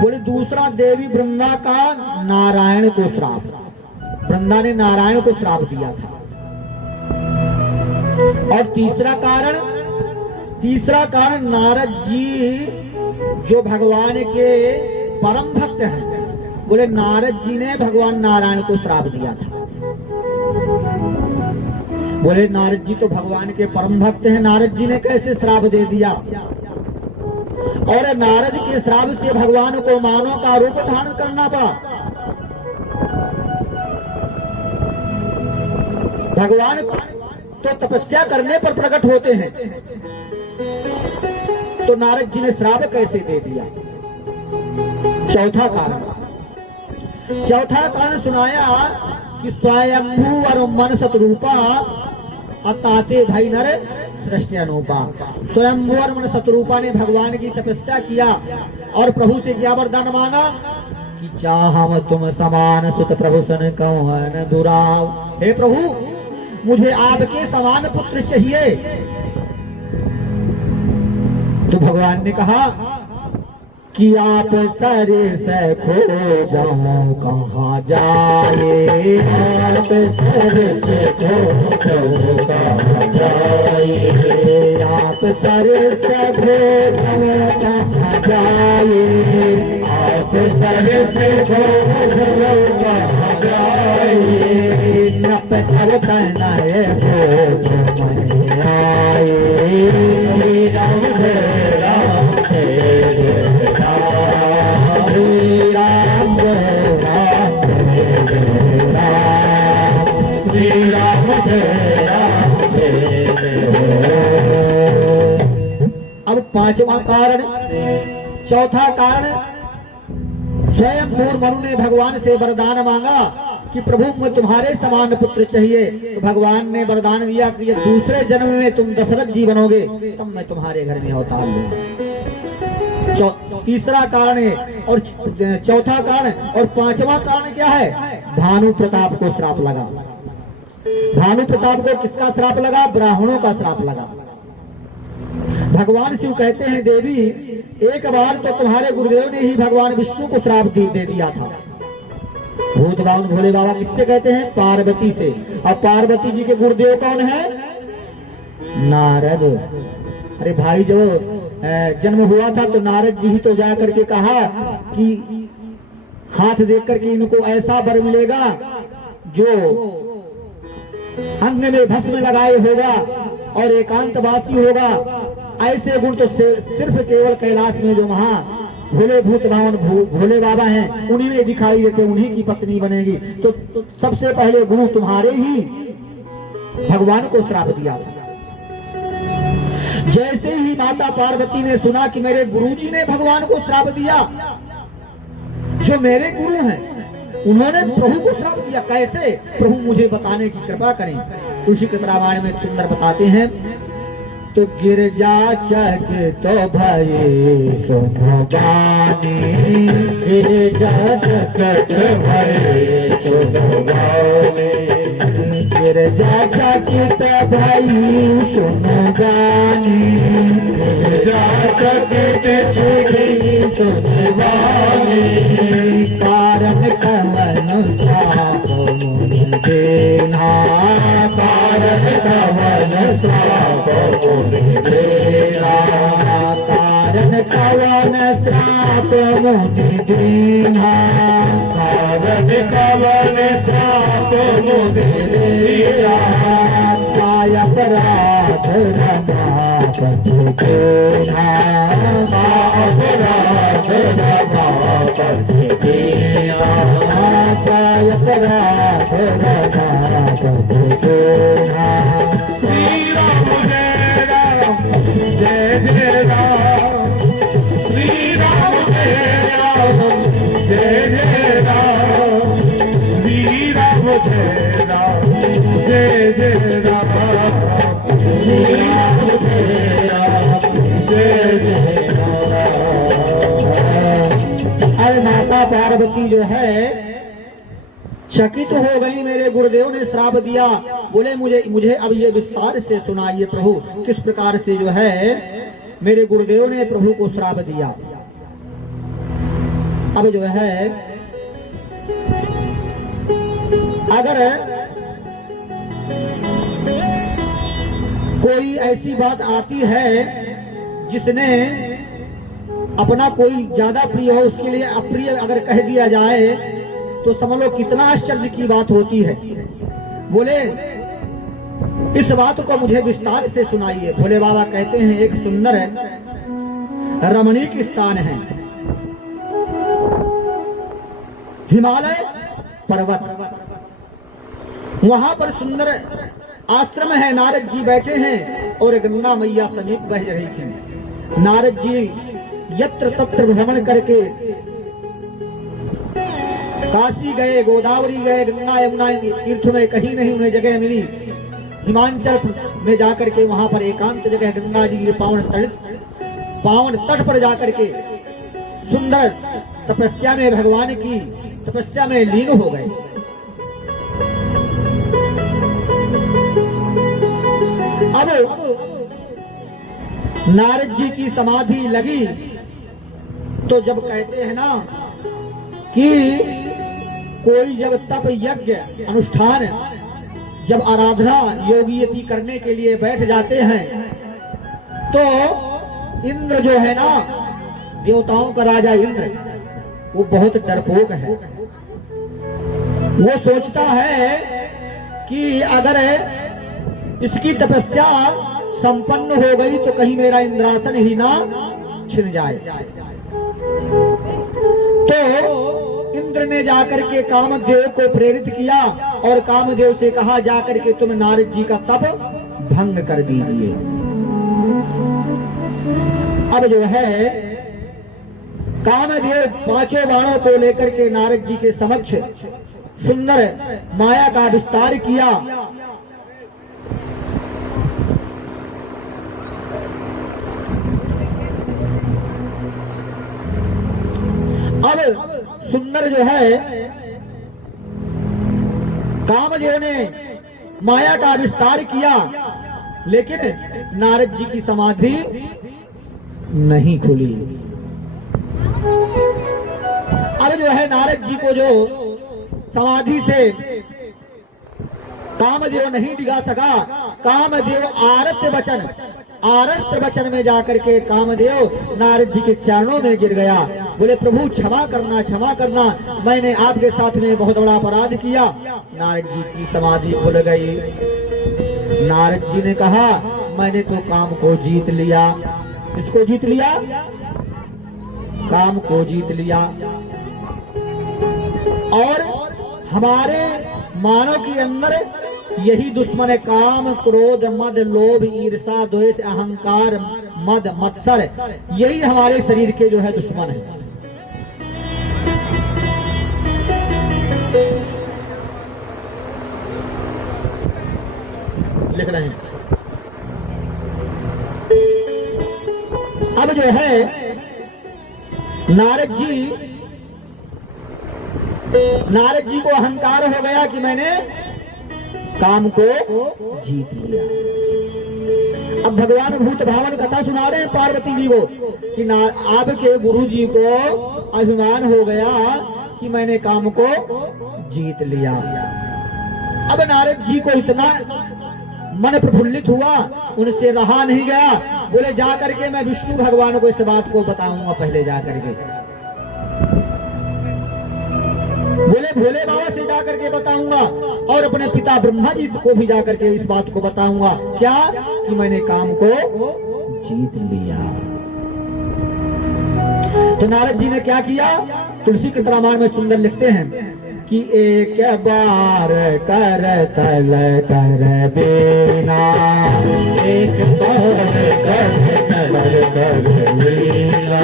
बोले दूसरा देवी वृंदा का नारायण को श्राप, वृंदा ने नारायण को श्राप दिया था। और तीसरा कारण नारद जी जो भगवान के परम भक्त हैं, बोले नारद जी ने भगवान नारायण को श्राप दिया था। बोले नारद जी तो भगवान के परम भक्त हैं, नारद जी ने कैसे श्राप दे दिया। और नारद के श्राप से भगवान को मानव का रूप धारण करना पड़ा। भगवान तो तपस्या करने पर प्रकट होते हैं, तो नारद जी ने श्राप कैसे दे दिया। चौथा कारण सुनाया कि स्वयंभू और मन सतरूपा अताते भाई नर सृष्टि अनुपा। स्वयंभू और मन सतरूपा ने भगवान की तपस्या किया और प्रभु से क्या वरदान मांगा कि चाहम तुम समान सुत प्रभु सन कौन दुराव। हे प्रभु, मुझे आपके समान पुत्र चाहिए। तो भगवान ने कहा कि आप सरे से खो जाऊं कहाँ जाए, आप सरे से खो जाऊं कहाँ जाए, आप सरे से खो जाऊं कहाँ जाए, आप सरे से खो जाऊं कहाँ जाए, नप तब तनय हो तुम आए। श्री राम जय राम जय राम, श्री राम जय राम जय राम, श्री राम जय राम जय राम। अब पांचवा कारण, चौथा कारण, स्वयं पूर्व मनु ने भगवान से वरदान मांगा कि प्रभु मुझे तुम्हारे समान पुत्र चाहिए। तो भगवान ने वरदान दिया कि ये दूसरे जन्म में तुम दशरथ जी बनोगे तब मैं तुम्हारे घर में अवतार लूंगा। तीसरा कारण है और चौथा कारण और पांचवा कारण क्या है? भानु प्रताप को श्राप लगा। भानु प्रताप को किसका श्राप लगा? ब्राह्मणों का श्राप लगा। भगवान शिव कहते हैं, देवी एक बार तो तुम्हारे गुरुदेव ने ही भगवान विष्णु को श्राप दे दिया था। भूत बावन भोले बाबा किससे कहते हैं? पार्वती से। अब पार्वती जी के गुरुदेव कौन है? नारद। अरे भाई, जब जन्म हुआ था तो नारद जी ही तो जा करके कहा कि हाथ देख करके इनको ऐसा वर मिलेगा जो अंग में भस्म लगाए होगा और एकांतवासी होगा। ऐसे गुण तो सिर्फ केवल कैलाश में जो वहां भोले भूत बावन भोले बाबा हैं उन्हीं में दिखाई देते, उन्हीं की पत्नी बनेगी। तो सबसे पहले गुरु तुम्हारे ही भगवान को श्राप दिया। जैसे ही माता पार्वती ने सुना कि मेरे गुरुजी ने भगवान को श्राप दिया, जो मेरे गुरु हैं उन्होंने प्रभु को श्राप दिया, कैसे? प्रभु मुझे बताने की कृपा करें। तुलसी के रामायण में सुंदर बताते हैं, तो गिरजा चक तो भये सुनो बानी, गिरजा चक भये सुनो बानी, गिरजा चकित भई सुनो गानी, गिरजा चकित भई सुनो बानी, कारण कवन श्राप मुनि देना, कारण कवन श्राप मुनि देना, कारण कवन श्राप मुनि देना, कारण कवन श्राप मुनि देना, काय अपराध रमापति देना, अपराध रमापति देना, काय अपराध रमापति देना। श्री राम जय राम जय जय राम, श्री राम जय राम जय जय राम, श्री राम जय राम जय जय राम, श्री राम जय राम जय जय राम। अरे माता पार्वती जो है चकित हो गई, मेरे गुरुदेव ने श्राप दिया। बोले मुझे अब ये विस्तार से सुनाइए प्रभु, किस प्रकार से जो है मेरे गुरुदेव ने प्रभु को श्राप दिया। अब जो है अगर कोई ऐसी बात आती है जिसने अपना कोई ज्यादा प्रिय हो, उसके लिए अप्रिय अगर कह दिया जाए तो समझ लो कितना आश्चर्य की बात होती है। बोले इस बात को मुझे विस्तार से सुनाइए। भोले बाबा कहते हैं, एक सुंदर है रमणीक स्थान है, हिमालय पर्वत, वहां पर सुंदर आश्रम है। नारद जी बैठे हैं और गंगा मैया समीप बह रही थी। नारद जी यत्र तत्र भ्रमण करके काशी गए, गोदावरी गए, गंगा यमुना तीर्थ में कहीं नहीं उन्हें जगह मिली। हिमाचल में जाकर के वहां पर एकांत जगह गंगा जी के पावन तट पर जाकर के सुंदर तपस्या में, भगवान की तपस्या में लीन हो गए। अब नारद जी की समाधि लगी तो जब कहते हैं ना कि कोई जब तप यज्ञ अनुष्ठान, जब आराधना योगियती करने के लिए बैठ जाते हैं तो इंद्र जो है ना, देवताओं का राजा इंद्र, वो बहुत डरपोक है। वो सोचता है कि अगर इसकी तपस्या संपन्न हो गई तो कहीं मेरा इंद्रासन ही ना छिन जाए। तो इंद्र ने जाकर के कामदेव को प्रेरित किया और कामदेव से कहा जाकर के तुम नारद जी का तप भंग कर दीजिए। अब जो है कामदेव पांचों बाणों को लेकर के नारद जी के समक्ष सुंदर माया का विस्तार किया। अब सुंदर जो है कामदेव ने माया का विस्तार किया, लेकिन नारद जी की समाधि नहीं खुली। अब जो है नारद जी को जो समाधि से कामदेव नहीं डिगा सका, कामदेव आरत वचन में जाकर के कामदेव नारद जी के चरणों में गिर गया। बोले प्रभु क्षमा करना, क्षमा करना, मैंने आपके साथ में बहुत बड़ा अपराध किया। नारद जी की समाधि खुल गई। नारद जी ने कहा मैंने तो काम को जीत लिया। किसको जीत लिया? काम को जीत लिया। और हमारे मानव के अंदर यही दुश्मन है, काम क्रोध मद लोभ ईर्षा द्वेष अहंकार मद मत्सर, यही हमारे शरीर के जो है दुश्मन है। लिख रहे हैं। अब जो है नारद जी को अहंकार हो गया कि मैंने काम को जीत लिया। अब भगवान भूत भावन कथा सुना रहे हैं पार्वती जी को कि आपके गुरु जी को अभिमान हो गया कि मैंने काम को जीत लिया। अब नारद जी को इतना मन प्रफुल्लित हुआ, उनसे रहा नहीं गया। बोले जा करके मैं विष्णु भगवान को इस बात को बताऊंगा पहले जा करके। बोले भोले बाबा से जाकर के बताऊंगा और अपने पिता ब्रह्मा जी को भी जाकर के इस बात को बताऊंगा, क्या कि मैंने काम को जीत लिया। तो नारद जी ने क्या किया? तुलसी के रामायण में सुंदर लिखते हैं कि एक बार कर तल कर देना, एक बार कर तल कर देना,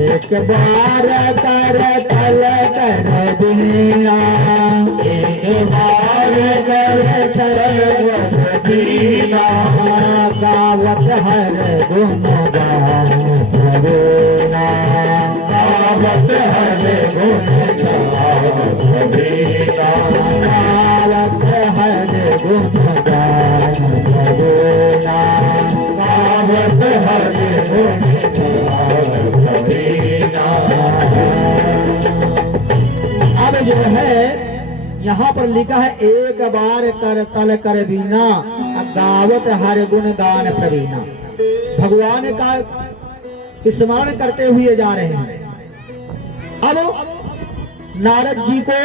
एक बार कर तल कर देना, एक बार कर तल कर देना, गावत हर गुण गान करेना, गावत हर गुण गान करेना, गावत हर गुण गान करेना, गावत हर गुण गान करेना। अब जो है यहाँ पर लिखा है एक बार कर तल कर बीना, गावत हर गुण गान प्रवीणा। भगवान का स्मरण करते हुए जा रहे हैं। अब नारद जी को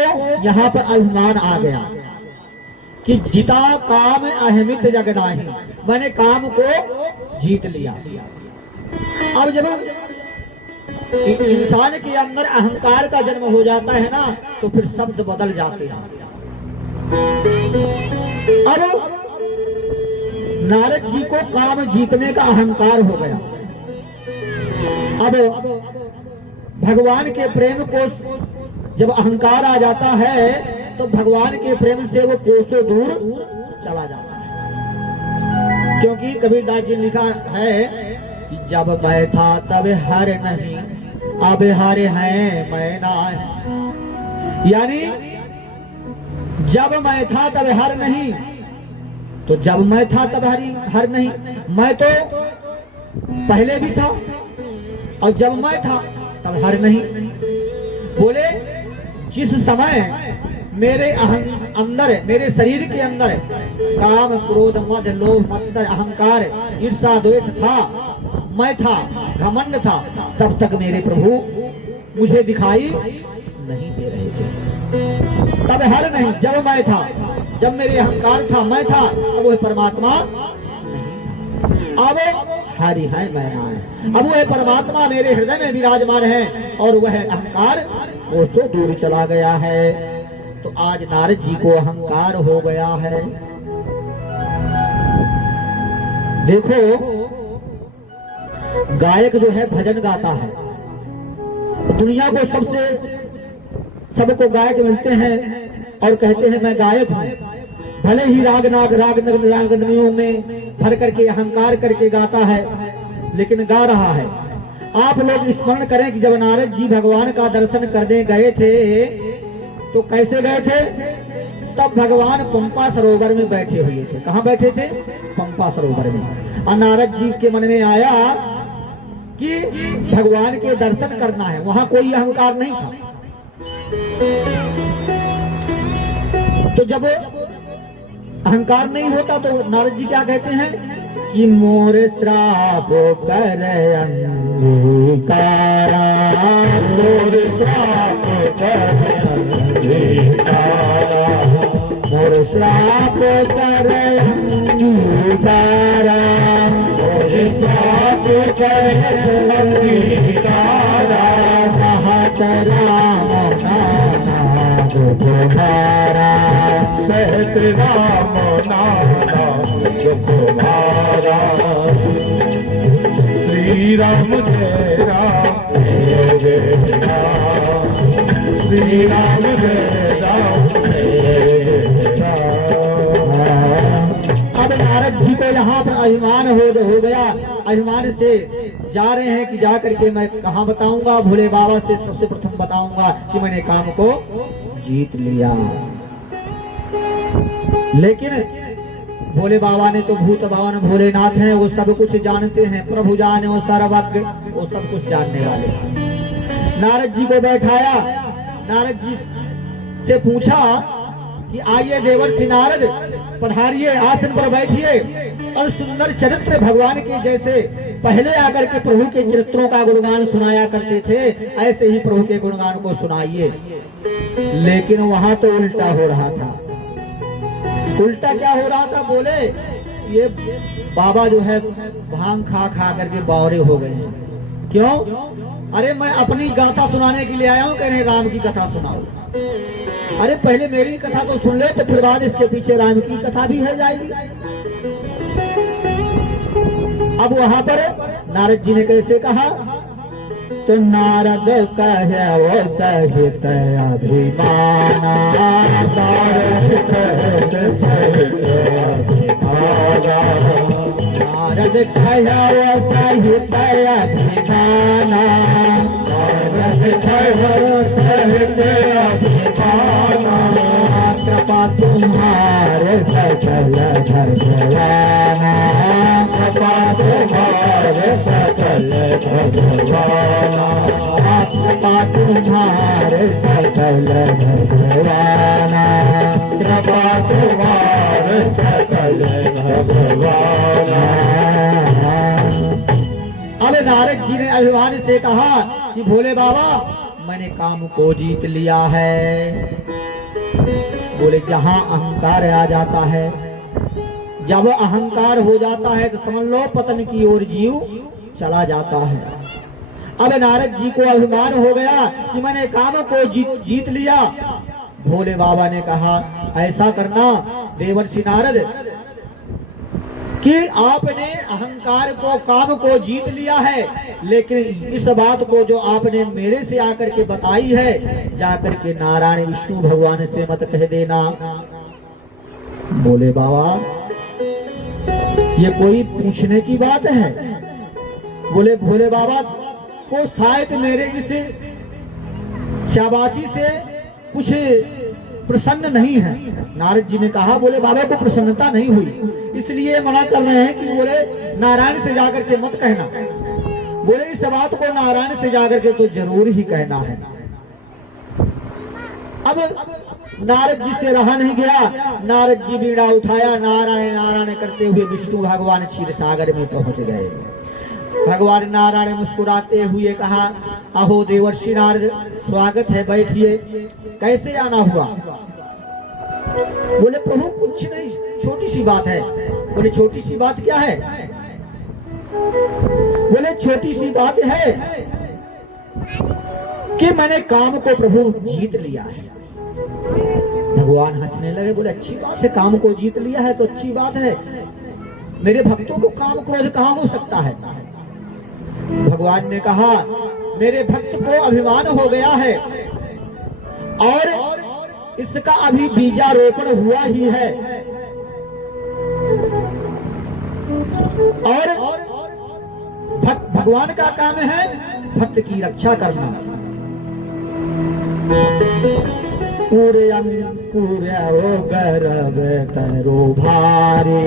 यहाँ पर अभिमान आ गया कि जीता काम अहमित जग नाही, मैंने काम को जीत लिया। अब जब इंसान के अंदर अहंकार का जन्म हो जाता है ना, तो फिर शब्द बदल जाते हैं। अब नारद जी को काम जीतने का अहंकार हो गया। अब भगवान के प्रेम को जब अहंकार आ जाता है तो भगवान के प्रेम से वो कोसों दूर चला जाता है। क्योंकि कबीरदास जी लिखा है कि जब मैं था तब हर नहीं, अब हारे हैं मैं ना है। यानी जब मैं था तब हर नहीं, तो जब मैं था तब हर नहीं। मैं तो पहले भी था और जब मैं था तब हर नहीं। बोले जिस समय मेरे अंदर, मेरे शरीर के अंदर काम क्रोध मद लोभ मत्सर अहंकार ईर्षा द्वेष था, मैं था, घमंड था, तब तक मेरे प्रभु मुझे दिखाई नहीं दे रहे थे। तब हर नहीं, जब मैं था, जब मेरे अहंकार था, मैं था, अब वह परमात्मा नहीं था। अब हरि है मैं ना है। अब वह परमात्मा मेरे हृदय में विराजमान है और वह अहंकार वो सो दूर चला गया है। तो आज नारद जी को अहंकार हो गया है। देखो गायक जो है भजन गाता है, दुनिया को सबको गायक मिलते हैं और कहते हैं मैं गायक हूँ। भले ही रागनगियों में भर करके अहंकार करके गाता है, लेकिन गा रहा है। आप लोग स्मरण करें कि जब नारद जी भगवान का दर्शन करने गए थे तो कैसे गए थे? तब भगवान पंपा सरोवर में बैठे हुए थे। कहाँ बैठे थे? पंपा सरोवर में। और नारद जी के मन में आया कि भगवान के दर्शन करना है। वहां कोई अहंकार नहीं था। तो जब अहंकार नहीं होता तो नारद जी क्या कहते हैं कि मोर श्राप कर अंगीकारा, मोर श्राप कर अंगीकारा, मोर श्राप कर अंगीकारा, मोर श्राप कर अंगीकारा, सहत राम नाम तुम्हारा, सहत राम नाम तुम्हारा। श्री राम जय राम जय राम, श्री राम जय राम जय राम। अब नारद जी को यहाँ पर अभिमान हो गया। अभिमान से जा रहे हैं कि जा करके मैं कहाँ बताऊंगा, भोले बाबा से सबसे प्रथम बताऊंगा कि मैंने काम को जीत लिया। लेकिन भोले बाबा ने तो भूत बावन भोलेनाथ हैं, वो सब कुछ जानते हैं। प्रभु जाने वो सर्वज्ञ, वो सब कुछ जानने वाले। नारद जी को बैठाया, नारद जी से पूछा कि आइए देवर्षि नारद पधारिए, आसन पर बैठिए और सुंदर चरित्र भगवान के जैसे पहले आकर के प्रभु के चरित्रों का गुणगान सुनाया करते थे, ऐसे ही प्रभु के गुणगान को सुनाइए। लेकिन वहां तो उल्टा हो रहा था। उल्टा क्या हो रहा था? बोले ये बाबा जो है भांग खा खा करके बावरे हो गए हैं। क्यों? अरे मैं अपनी गाथा सुनाने के लिए आया हूँ, कह रहे राम की कथा सुनाओ। अरे पहले मेरी कथा तो सुन ले, तो फिर बाद इसके पीछे राम की कथा भी है जाएगी। अब वहां पर नारद जी ने कैसे कहा? तो नारद कहे वो सहित अभिमाना, नारद सहित अभिमाना, नारद कहे वो सहित अभिमाना, नारद कहे वो सहित अभिमाना। कृपा तुम्हारे सकल भगवाना, कृपा तुम्हारे सकल भगवाना, कृपा तुम्हारे सकल भगवाना, कृपा तुम्हारे सकल भगवाना। अब नारद जी ने अभिमान से कहा कि भोले बाबा मैंने काम को जीत लिया है। बोले जहां अहंकार आ जाता है, जब अहंकार हो जाता है तो समझ लो पतन की ओर जीव चला जाता है। अब नारद जी को अभिमान हो गया कि मैंने काम को जीत लिया। भोले बाबा ने कहा ऐसा करना देवर्षि नारद कि आपने अहंकार को काम को जीत लिया है, लेकिन इस बात को जो आपने मेरे से आकर के बताई है, जाकर के नारायण विष्णु भगवान से मत कह देना। बोले बाबा ये कोई पूछने की बात है? बोले भोले बाबा को शायद मेरे इस शाबाशी से कुछ प्रसन्न नहीं है। नारद जी ने कहा, बोले बाबा को प्रसन्नता नहीं हुई, इसलिए मना कर रहे हैं कि बोले नारायण से जाकर के मत कहना। बोले इस बात को नारायण से जाकर के तो जरूर ही कहना है। अब नारद जी से रहा नहीं गया। नारद जी बीड़ा उठाया, नारायण नारायण करते हुए विष्णु भगवान क्षीर सागर में पहुंच गए। भगवान नारायण मुस्कुराते हुए कहा, अहो देवर्षि नारद, स्वागत है, बैठिए। कैसे आना हुआ? बोले प्रभु कुछ नहीं, छोटी सी बात है। बोले छोटी सी बात क्या है? बोले छोटी सी बात है कि मैंने काम को प्रभु जीत लिया है। भगवान हंसने लगे, बोले अच्छी बात है, काम को जीत लिया है तो अच्छी बात है। मेरे भक्तों को काम क्रोध कहाँ हो सकता है? भगवान ने कहा, मेरे भक्त को अभिमान हो गया है और इसका अभी बीजारोपण हुआ ही है और भगवान का काम है भक्त की रक्षा करना। पूरे अंकुर हो गर्भ करो भारे,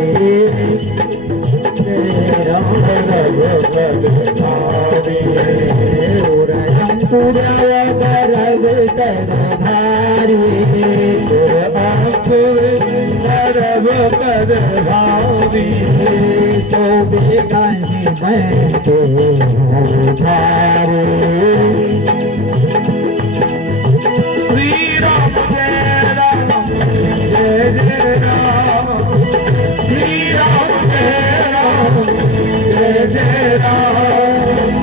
अंकुर गर्भ करो भारी, गर्भ कर भारी, तो बेगाही मैं तो भारी। श्री राम जय राम, जय जय राम, श्री राम जय राम, जय जय राम, श्री राम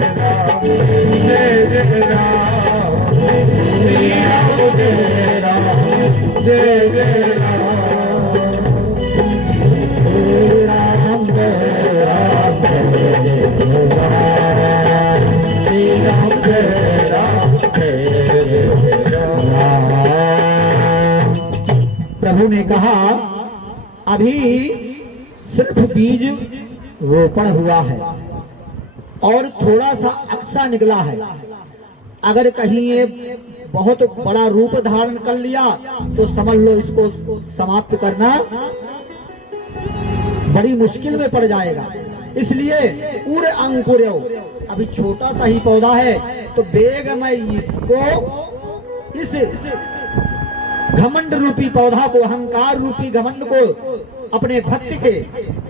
जय राम, जय जय राम, श्री राम जय राम, जय जय राम, श्री राम जय राम, जय जय राम, श्री राम जय राम, जय जय राम। प्रभु ने कहा, अभी सिर्फ बीज रोपण हुआ है और थोड़ा सा अक्सा निकला है। अगर कहीं ये बहुत बड़ा रूप धारण कर लिया तो समझ लो इसको समाप्त करना बड़ी मुश्किल में पड़ जाएगा। इसलिए उर अंकुर्यो, अभी छोटा सा ही पौधा है तो बेग मैं इसको, इस घमंड रूपी पौधा को, अहंकार रूपी घमंड को अपने भक्त के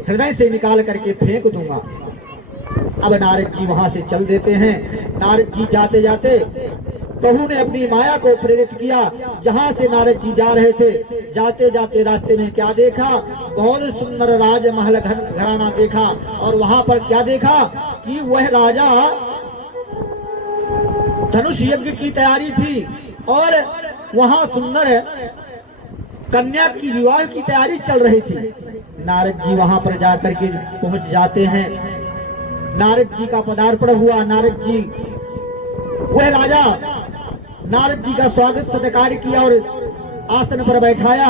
हृदय से निकाल करके फेंक दूंगा। अब नारद जी वहां से चल देते हैं। नारद जी जाते जाते प्रभु ने अपनी माया को प्रेरित किया। जहां से नारद जी जा रहे थे, जाते जाते रास्ते में क्या देखा? बहुत सुंदर राजमहल घराना देखा और वहां पर क्या देखा कि वह राजा धनुष यज्ञ की तैयारी थी और वहां सुंदर कन्या की विवाह की तैयारी चल रही थी। नारद जी वहां पर जाकर के पहुंच जाते हैं। नारद जी का पदार्पण हुआ। नारद जी, वह राजा नारद जी का स्वागत सत्कार किया और आसन पर बैठाया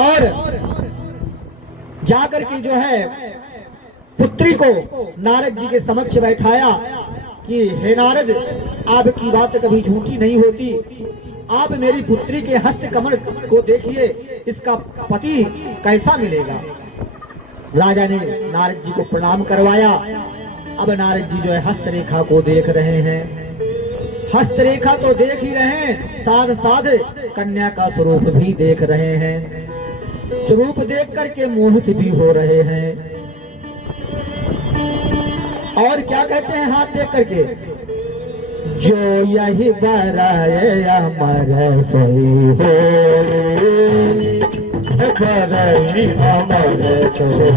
और जाकर के जो है पुत्री को नारद जी के समक्ष बैठाया कि हे नारद, आपकी बात कभी झूठी नहीं होती। आप मेरी पुत्री के हस्त कमल को देखिए, इसका पति कैसा मिलेगा। राजा ने नारद जी को प्रणाम करवाया। अब नारद जी जो है हस्तरेखा को देख रहे हैं। हस्तरेखा तो देख ही रहे हैं, साथ साथ कन्या का स्वरूप भी देख रहे हैं। स्वरूप देख करके मोहित भी हो रहे हैं। और क्या कहते हैं हाथ देख करके? जो यही बराए अमर सोई हो, बराई अमर सोई,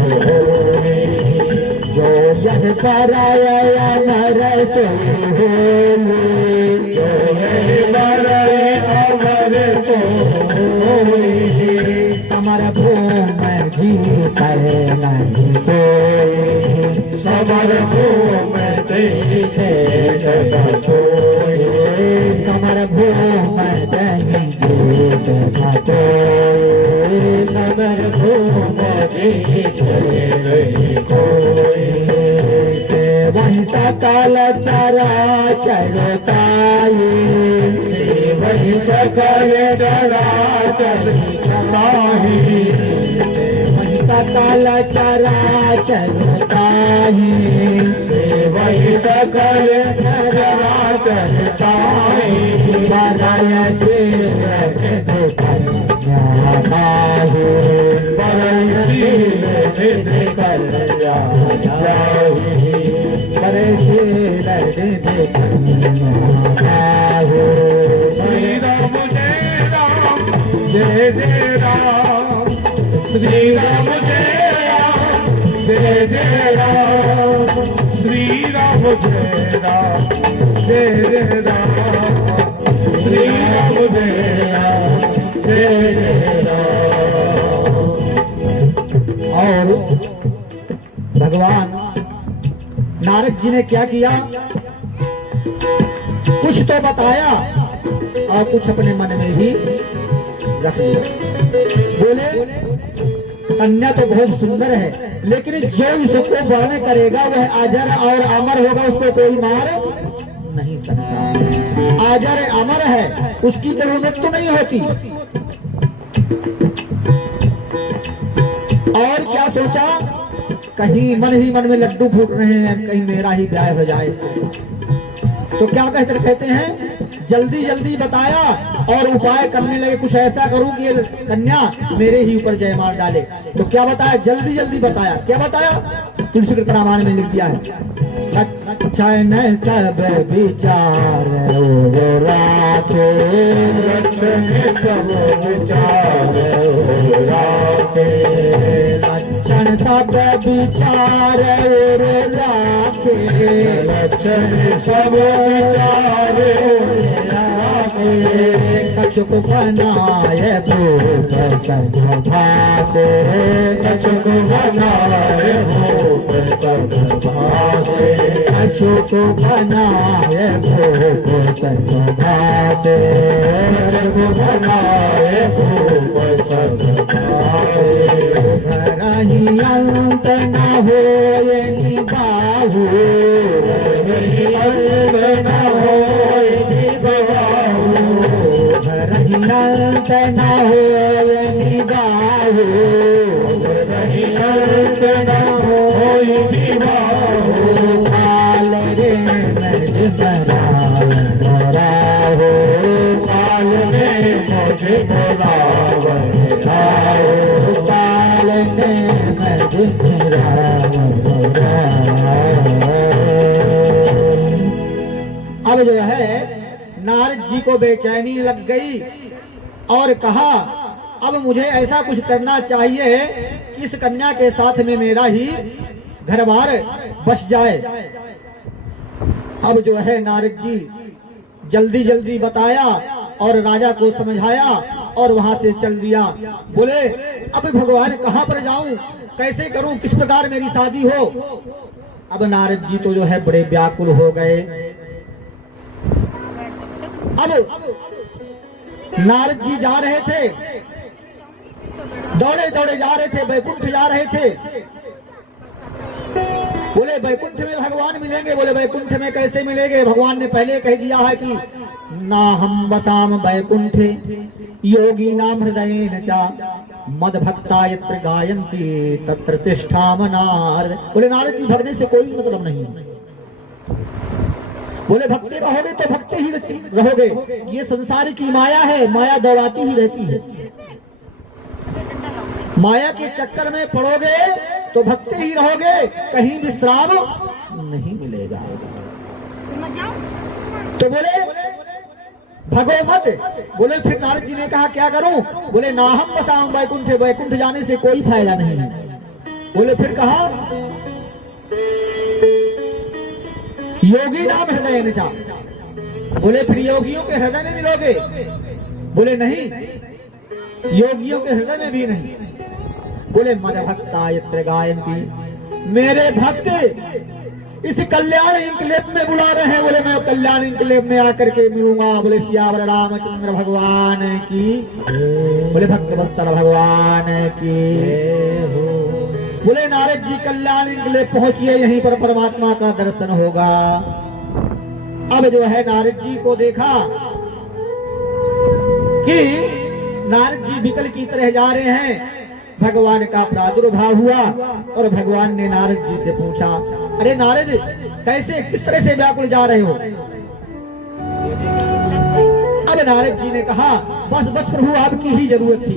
जो यही बराए अमर सोई हो, जो यही बराए अमर सोई, समर भूम जीत नहीं कोई, समर भूम देखे जगह कोई, समर भूम नहीं जीत न कोई, समर भूम जीत नहीं कोई। सकल चराचर ताई, वही सकल चराचर ताहि, सकल चराचर ताहि, वही सकल चराचर ताहि, बरय शील कन्या ताहि, बरय शील निधि कन्या ताहि, बरय शील निधि कन्या ताहि। श्री राम जय राम जय जय राम, श्री राम जय राम जय जय राम, श्री राम जय राम जय जय राम, श्री राम जय राम जय जय राम। और भगवान नारद जी ने क्या किया, कुछ तो बताया और कुछ अपने मन में ही रख लिया। बोले कन्या तो बहुत सुंदर है, लेकिन जो इसको वर्ण करेगा वह अजर और अमर होगा, उसको कोई मार नहीं सकता। अजर अमर है, उसकी कभी मृत्यु नहीं होती। और क्या सोचा, कहीं मन ही मन में लड्डू फूट रहे हैं, कहीं मेरा ही ब्याह हो जाए। तो क्या कहते हैं, जल्दी जल्दी बताया और उपाय करने लगे, कुछ ऐसा करूं कि ये कन्या मेरे ही ऊपर जयमाल डाले। तो क्या बताया, जल्दी जल्दी बताया। क्या बताया, तुलसी रामायण में लिख दिया है, रक्षण सब विचार राखे, रक्षण सब विचार राखे, रक्षण सब विचार राखे, रक्षण सब विचार राखे, कछुक बनाए भूत संभासे, कछुक बनाए भूत संभासे, कछुक बनाए भूत संभासे, कछुक बनाए भूत संभासे, धरहि अंत न होए निबाहु, अंत न होए निबाहु, धरहि अंत न होए निबाहु, अंत न होए निबाहु, काल रे मज मराहो, काल ने मुझे बुलावे आओ, काल ने मज अब जो है नारद जी को बेचैनी लग गई और कहा, अब मुझे ऐसा कुछ करना चाहिए कि इस कन्या के साथ में मेरा ही घर बार बस जाए। अब जो है नारद जी जल्दी जल्दी बताया और राजा को समझाया और वहां से चल दिया। बोले अब भगवान कहाँ पर जाऊं, कैसे करूं, किस प्रकार मेरी शादी हो। अब नारद जी तो जो है बड़े व्याकुल हो गए। अब नारद जी जा रहे थे, दौड़े दौड़े जा रहे थे, वैकुंठ जा रहे थे। बोले वैकुंठ में भगवान मिलेंगे, बोले वैकुंठ में कैसे मिलेंगे, भगवान ने पहले कह दिया है कि ना हम बताम वैकुंठे योगी नाम हृदय न चा मद भक्ता यत्र गायंती तत्र तिष्ठाम नारद। बोले नारद जी भगने से कोई मतलब नहीं, बोले भक्ति रहोगे तो भक्ति ही रहोगे, ये संसार की माया है, माया दौड़ाती ही रहती है। माया के चक्कर में पड़ोगे तो भक्ति ही रहोगे, कहीं विश्राम नहीं मिलेगा। तो बोले भगो मत। बोले फिर नारद जी ने कहा क्या करूं, बोले ना हम बताऊं वैकुंठ, वैकुंठ जाने से कोई फायदा नहीं है। बोले फिर कहा योगी नाम हृदय न चा। बोले फिर योगियों के हृदय में मिलोगे, बोले नहीं योगियों के हृदय में भी नहीं। बोले मद भक्ता यत्र गायंती, मेरे भक्त इस कल्याण इंकलेब में बुला रहे हैं, बोले मैं कल्याण इंकलेब में आकर के मिलूंगा। बोले सियावर रामचंद्र भगवान की, बोले भक्त वत्सल भगवान की। बोले नारद जी कल्याण के लिए पहुंचिए, यहीं पर परमात्मा का दर्शन होगा। अब जो है नारद जी को देखा कि नारद जी विकल की तरह जा रहे हैं। भगवान का प्रादुर्भाव हुआ और भगवान ने नारद जी से पूछा, अरे नारद, कैसे किस तरह से व्याकुल जा रहे हो? अब नारद जी ने कहा, बस बस प्रभु आपकी ही जरूरत थी।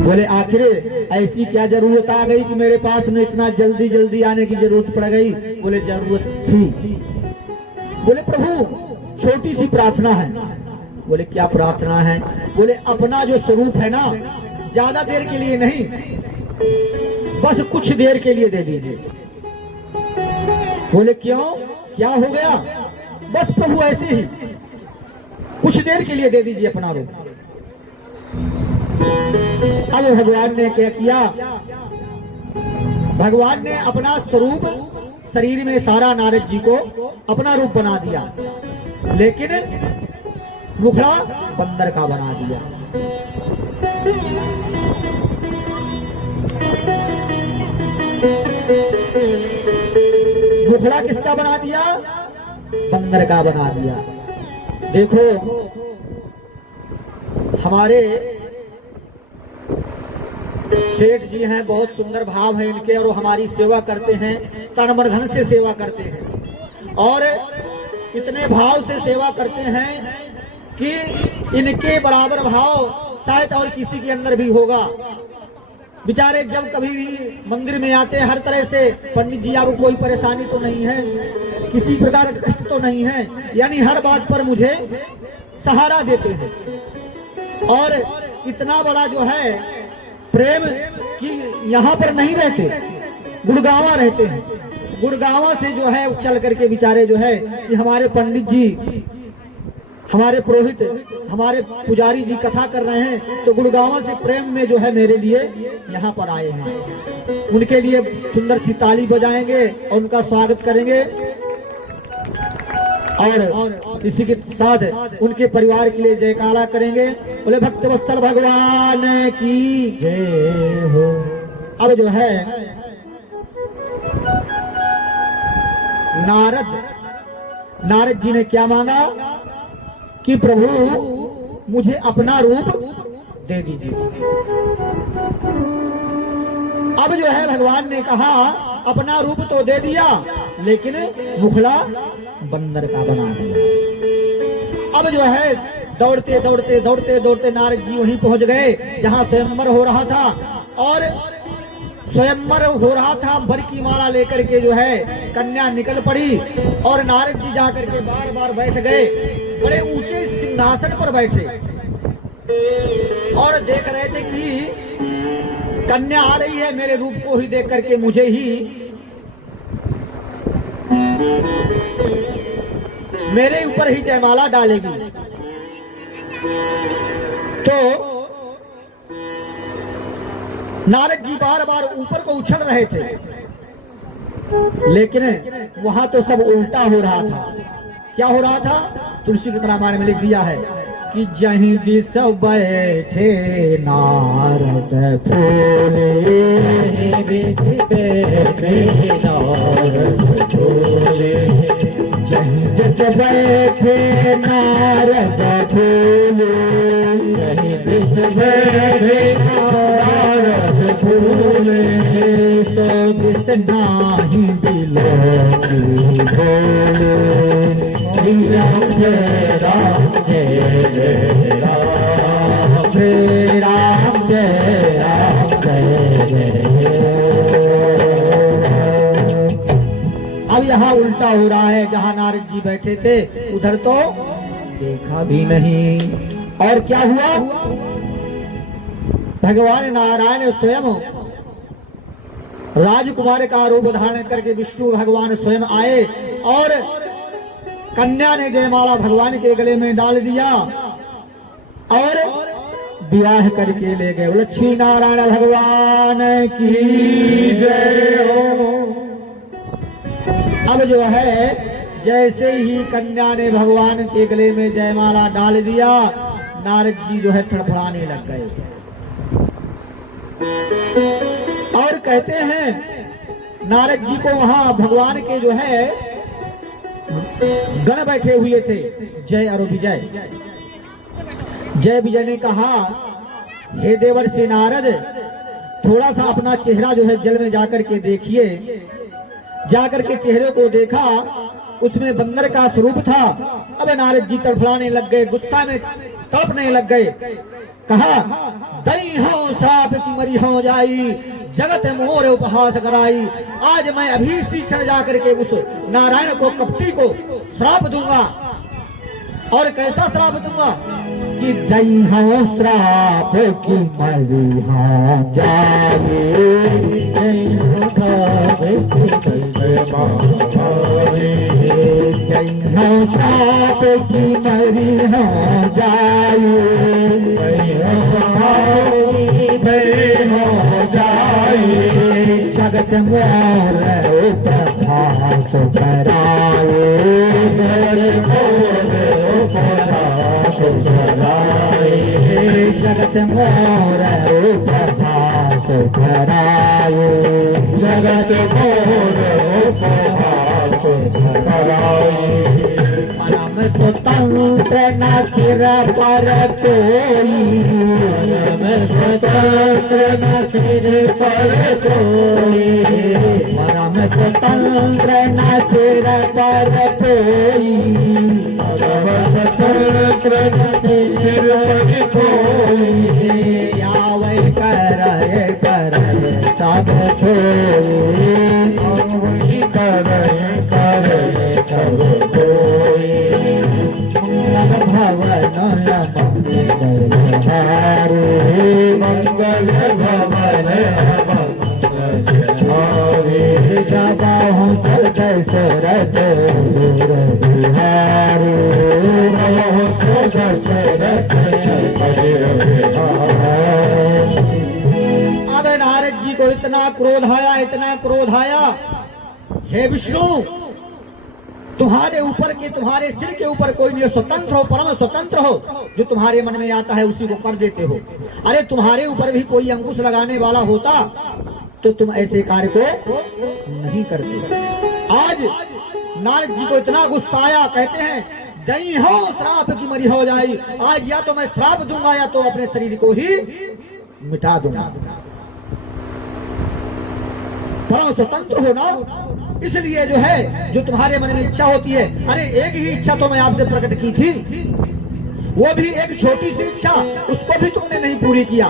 बोले आखिर ऐसी क्या जरूरत आ गई कि मेरे पास में इतना जल्दी जल्दी आने की जरूरत पड़ गई? बोले जरूरत थी। बोले प्रभु छोटी सी प्रार्थना है। बोले क्या प्रार्थना है? बोले अपना जो स्वरूप है ना, ज्यादा देर के लिए नहीं, बस कुछ देर के लिए दे दीजिए। बोले क्यों, क्या हो गया? बस प्रभु ऐसे ही कुछ देर के लिए दे दीजिए अपना रूप। अब भगवान ने क्या किया? भगवान ने अपना स्वरूप शरीर में सारा नारद जी को अपना रूप बना दिया, लेकिन मुखड़ा बंदर का बना दिया। मुखड़ा किसका बना दिया? बंदर का बना दिया। देखो हमारे सेठ जी हैं, बहुत सुंदर भाव है इनके, और वो हमारी सेवा करते हैं, तन मन धन से सेवा करते हैं, और इतने भाव से सेवा करते हैं कि इनके बराबर भाव शायद और किसी के अंदर भी होगा। बेचारे जब कभी भी मंदिर में आते हैं, हर तरह से पंडित जी आपको कोई परेशानी तो नहीं है, किसी प्रकार का कष्ट तो नहीं है, यानी हर बात पर मुझे सहारा देते हैं। और इतना बड़ा जो है प्रेम कि यहाँ पर नहीं रहते, गुड़गांवा रहते हैं। गुड़गांवा से जो है चल करके बेचारे जो है कि हमारे पंडित जी, हमारे पुरोहित, हमारे पुजारी जी कथा कर रहे हैं, तो गुड़गांवा से प्रेम में जो है मेरे लिए यहाँ पर आए हैं। उनके लिए सुंदर सी ताली बजाएंगे और उनका स्वागत करेंगे, और इसी के साथ उनके परिवार के लिए जयकारा करेंगे। बोले भक्त वत्सल भगवान की जय हो। अब जो है नारद जी ने क्या मांगा कि प्रभु मुझे अपना रूप दे दीजिए। अब जो है भगवान ने कहा अपना रूप तो दे दिया, लेकिन मुखड़ा बंदर का बना दिया। अब जो है दौड़ते दौड़ते दौड़ते दौड़ते नारद जी वहीं पहुंच गए जहां स्वयंवर हो रहा था, और स्वयंवर हो रहा था। वर की माला लेकर के जो है कन्या निकल पड़ी, और नारद जी जाकर के बार बार बैठ गए, बड़े ऊंचे सिंहासन पर बैठे, और देख रहे थे कि कन्या आ रही है, मेरे रूप को ही देख करके मुझे ही, मेरे ऊपर ही जयमाला डालेगी। तो नारद जी बार बार ऊपर को उछल रहे थे, लेकिन वहां तो सब उल्टा हो रहा था। क्या हो रहा था? तुलसी के रामायण में लिख दिया है कि जहीं दिस बैठे नारद फूले, जहीं दिस बैठे नारद फूले, जहीं दिस बैठे नारद फूले, जहीं दिस बैठे नारद फूले, तो दिस नाही दिलो की भोले। राम जय राम जय जय राम, जय राम जय राम जय जय। अब यहाँ उल्टा हो रहा है, जहाँ नारद जी बैठे थे उधर तो देखा भी नहीं। और क्या हुआ? भगवान नारायण स्वयं राजकुमार का रूप धारण करके विष्णु भगवान स्वयं आए, और कन्या ने जयमाला भगवान के गले में डाल दिया और विवाह करके ले गए। लक्ष्मी नारायण भगवान की जय हो। अब जो है जैसे ही कन्या ने भगवान के गले में जयमाला डाल दिया, नारद जी जो है थड़थड़ाने लग गए और कहते हैं नारद जी को वहां भगवान के जो है गण बैठे हुए थे, जय और विजय। जय विजय ने कहा, हे देवर्षि नारद, थोड़ा सा अपना चेहरा जो है जल में जाकर के देखिए। जाकर के चेहरे को देखा, उसमें बंदर का स्वरूप था। अब नारद जी तड़फड़ाने लग गए, गुस्सा में तड़पने लग गए। कहा, दई हो श्राप की मरी हो जाई, जगत मोर उपहास कराई। आज मैं अभी इसी क्षण जाकर के उस नारायण को, कपटी को श्राप दूंगा। और कैसा श्राप दूंगा कि दई हो श्राप की मरी हो जाई, दई हो श्राप की मरी हो जाई, जगत मोर उपहास कराए, जगत मोर उपहास कराए, जगत मोर उपहास कराए। परम स्वतंत्र न सिर पर कोई, परम स्वतंत्र न सिर पर कोई, परम स्वतंत्र न सिर पर कोई, परम स्वतंत्र न सिर पर कोई। आवे करे करे सब कोई, करे करे सब कोई। मंगल भवन जबाहूँ सदय सरद बिहारी, अब नारद जी को इतना क्रोध आया, इतना क्रोध आया। हे विष्णु, तुम्हारे ऊपर के, तुम्हारे सिर के ऊपर कोई नहीं, स्वतंत्र हो, परम स्वतंत्र हो, जो तुम्हारे मन में आता है उसी को कर देते हो। अरे तुम्हारे ऊपर भी कोई अंकुश लगाने वाला होता तो तुम ऐसे कार्य को नहीं करते। आज नारद जी को इतना गुस्सा आया, कहते हैं दई हो श्राप की मरी हो जाई। आज या तो मैं श्राप दूंगा या तो अपने शरीर को ही मिटा दूंगा। परम स्वतंत्र हो ना, इसलिए जो है, जो तुम्हारे मन में इच्छा होती है, अरे एक ही इच्छा तो मैं आपसे प्रकट की थी, वो भी एक छोटी सी इच्छा, उसको भी तुमने नहीं पूरी किया।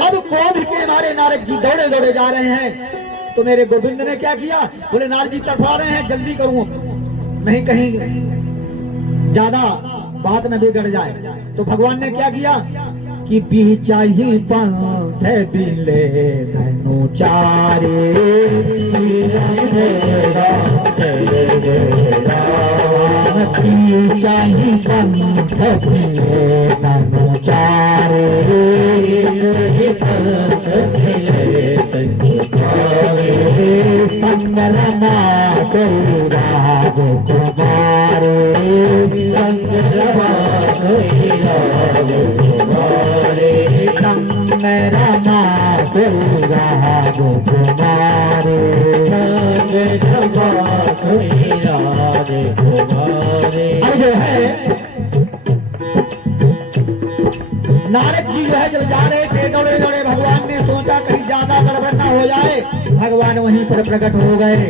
अब क्रोध के मारे नारद जी दौड़े दौड़े जा रहे हैं, तो मेरे गोविंद ने क्या किया, बोले नारद जी तड़फा रहे हैं, जल्दी करूं, नहीं कहीं ज्यादा बात न बिगड़ जाए। तो भगवान ने क्या किया कि बिचाही पंथ बिले धनुचारे, बिचाही पंथ बिले धनुचारे, संगरमा कोई राज कुमारे, संगरमा कोई राज कुमारे, संगरमा कोई राज कुमारे, संगरमा कोई राज कुमारे। अब जो है नारद जी जो है जब जा रहे थे दौड़े दौड़े, भगवान ने सोचा कहीं ज्यादा गड़बड़ ना हो जाए, भगवान वहीं पर प्रकट हो गए।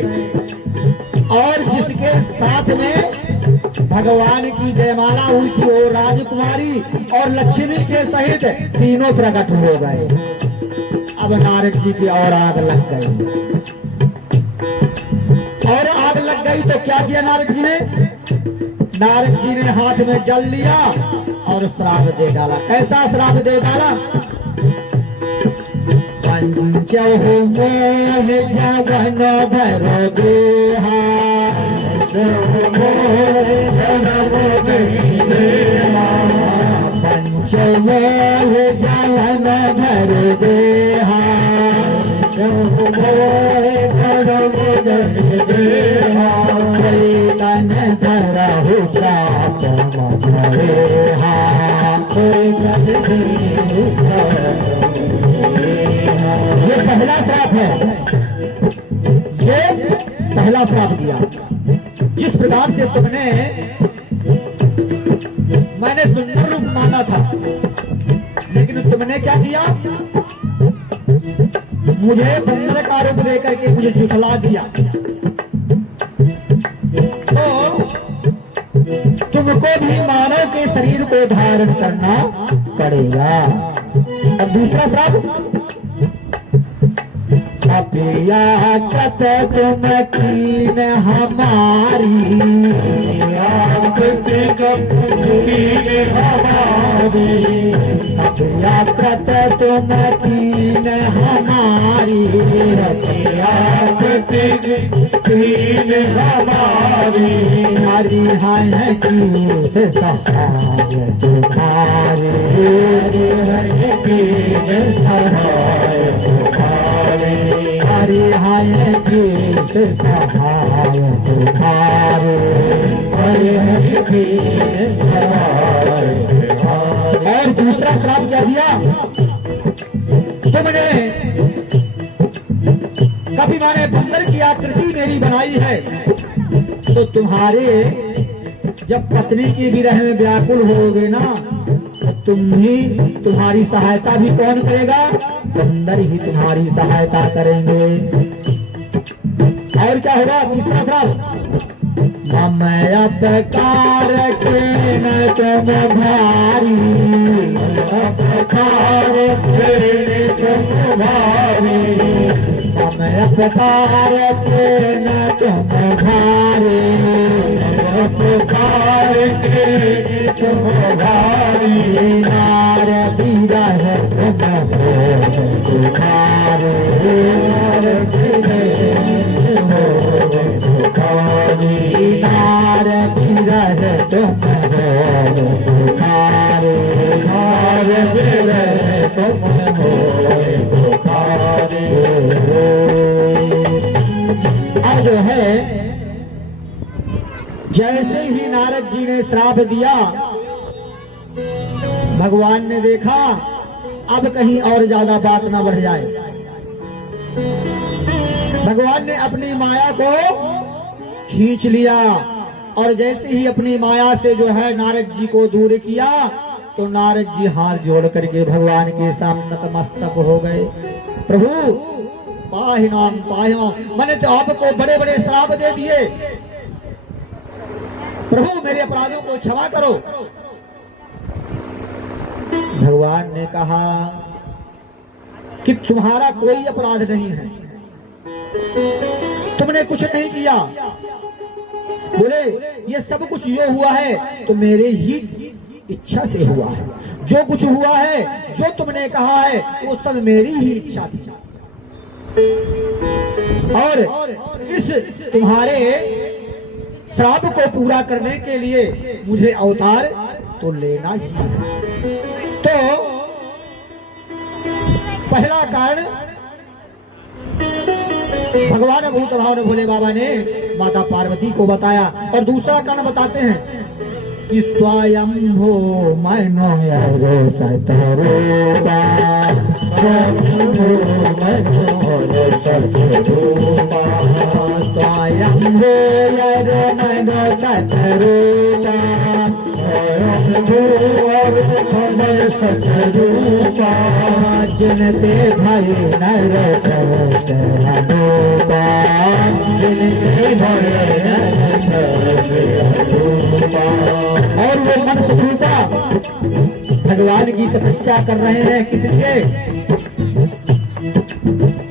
और जिसके साथ में भगवान की जयमाला हुई थी वो राजकुमारी और लक्ष्मी के सहित तीनों प्रकट हो गए। अब नारद जी की और आग लग गई, और आग लग गई तो क्या किया नारद जी ने? नारद जी ने हाथ में जल लिया और श्राप दे डाला। कैसा श्राप दे डाला? पंचहु मोह जवन भरो देहा, पंचहु मोह जवन भरो देहा, तन धरहु श्राप मधुरेहा, पहला श्राप है, ये पहला श्राप दिया। जिस प्रकार से मैंने सुंदर रूप मांगा था, लेकिन तुमने क्या किया, मुझे बंदर का रूप देकर के मुझे झुठला दिया। तो तुमको भी मानव के शरीर को धारण करना पड़ेगा। और दूसरा श्राप, अभियाचत तुम कीन हमारी, अभियाचत तुम कीन हमारी, हमारी है किस सहाय तुम्हारे, हमारी है किस सहाय तुम्हारे। और दूसरा श्राप क्या दिया, तुमने कभी माने बंदर की आकृति मेरी बनाई है, तो तुम्हारे जब पत्नी की विरह में व्याकुल होगे ना, तो तुम्हारी सहायता भी कौन करेगा, बंदर ही तुम्हारी सहायता करेंगे। और क्या होगा, तीसरा श्राप, मैं अपकार के न तुम भारी, अपकार के तुम भारी, मैं अपकार के न तुम भारी, अपकार के तुम भारी, नार बीरा है तुम तुम्हारे, नार बीरा है तुम तुम्हारे, नार बीरा है तुम तुम्हारे। अब जो है, जैसे ही नारद जी ने श्राप दिया, भगवान ने देखा अब कहीं और ज्यादा बात ना बढ़ जाए, भगवान ने अपनी माया को खींच लिया। और जैसे ही अपनी माया से जो है नारद जी को दूर किया, तो नारद जी हाथ जोड़ करके भगवान के सामने नतमस्तक हो गए। प्रभु पाहिनाम पाहिनाम, मैंने तो आपको बड़े बड़े श्राप दे दिए, प्रभु मेरे अपराधों को क्षमा करो। भगवान ने कहा कि तुम्हारा कोई अपराध नहीं है, तुमने कुछ नहीं किया। बोले ये सब कुछ जो हुआ है तो मेरे ही इच्छा से हुआ है, जो कुछ हुआ है, जो तुमने कहा है, वो सब मेरी ही इच्छा थी। और इस तुम्हारे श्राप को पूरा करने के लिए मुझे अवतार तो लेना ही है। तो पहला कारण भगवान भूत भाव भोले बाबा ने माता पार्वती को बताया, और दूसरा कारण बताते हैं कि स्वयंभू मनो सतरूपा, स्वयंभू मनो सतरूपा, स्वयंभू मनो सतरूपा, स्वयंभू सतरूपा, जिनते भय नर हनुमा, जिनते भय नर हनुमा। और वो मन स्वरूपा भगवान की तपस्या कर रहे हैं, किसलिए?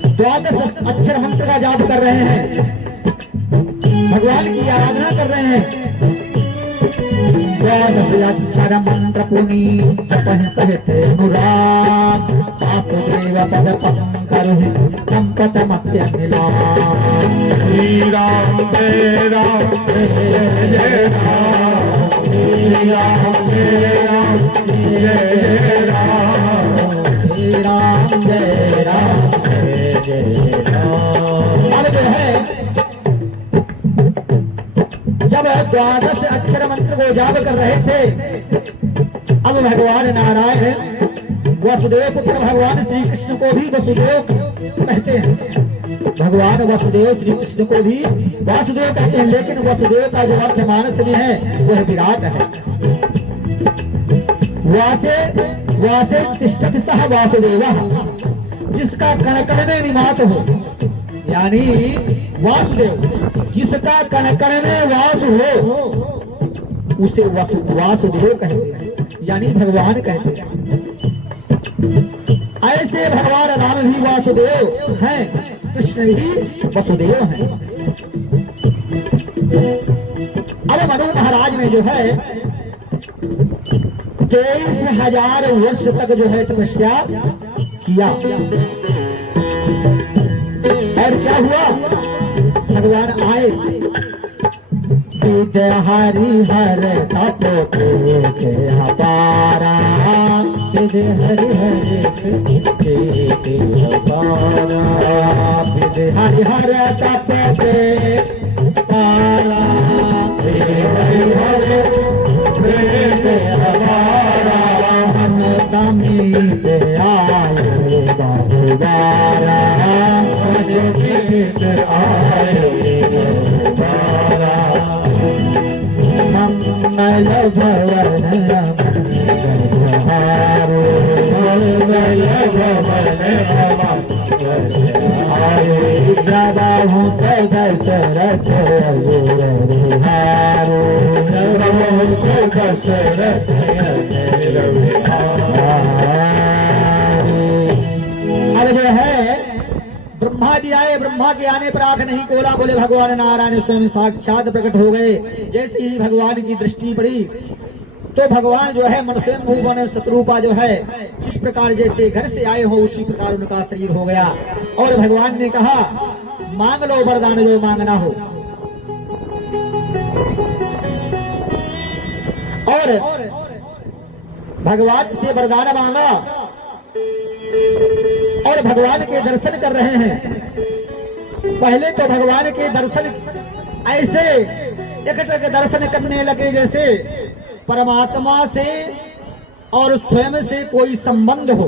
द्वादश अक्षर मंत्र का जाप कर रहे हैं, भगवान की आराधना कर रहे हैं। द्वादश अक्षर मंत्र पुनी जपहि कहते अनुराग, वासुदेव पद पंकर संपत मत्य मिला। श्री राम जय राम जय राम, श्री राम जय राम जय राम, श्री राम जय राम जय राम। अब जो है, जब द्वादश अक्षर मंत्र को जाप कर रहे थे, अब भगवान नारायण वसुदेव पुत्र भगवान श्री कृष्ण को भी वसुदेव कहते हैं। भगवान वसुदेव श्री कृष्ण को भी वासुदेव कहते हैं, लेकिन वसुदेव का जो अर्थ मानस में है वह विराट है। वासे वासे तिष्ठति सह वासुदेवः, जिसका कण कण में निवास हो, यानी वासुदेव जिसका कण कण में वास हो उसे वासुदेव कहते हैं, यानी भगवान कहते हैं। ऐसे भगवान राम भी वासुदेव हैं, कृष्ण भी वसुदेव हैं। अब मनु महाराज ने जो है 23,000 वर्ष तक जो है तपस्या किया। और क्या हुआ, भगवान आए। हरि हर तप के अपारा, हरि हर हरि हर तप के पारा, हम समीप आए बहुबारा, मंगल भवन जबाहू दशरथ अब जो है ब्रह्मा जी आए। ब्रह्मा के आने पर आंख नहीं खोला, बोले भगवान नारायण स्वयं साक्षात प्रकट हो गए। जैसे ही भगवान की दृष्टि पड़ी तो भगवान जो है मन स्वयं भुवन शत्रुपा जो है जिस प्रकार जैसे घर से आए हो उसी प्रकार उनका शरीर हो गया। और भगवान ने कहा मांग लो वरदान जो मांगना हो। और भगवान से वरदान मांगा और भगवान के दर्शन कर रहे हैं। पहले तो भगवान के दर्शन ऐसे एकटक दर्शन करने लगे जैसे परमात्मा से और स्वयं से कोई संबंध हो,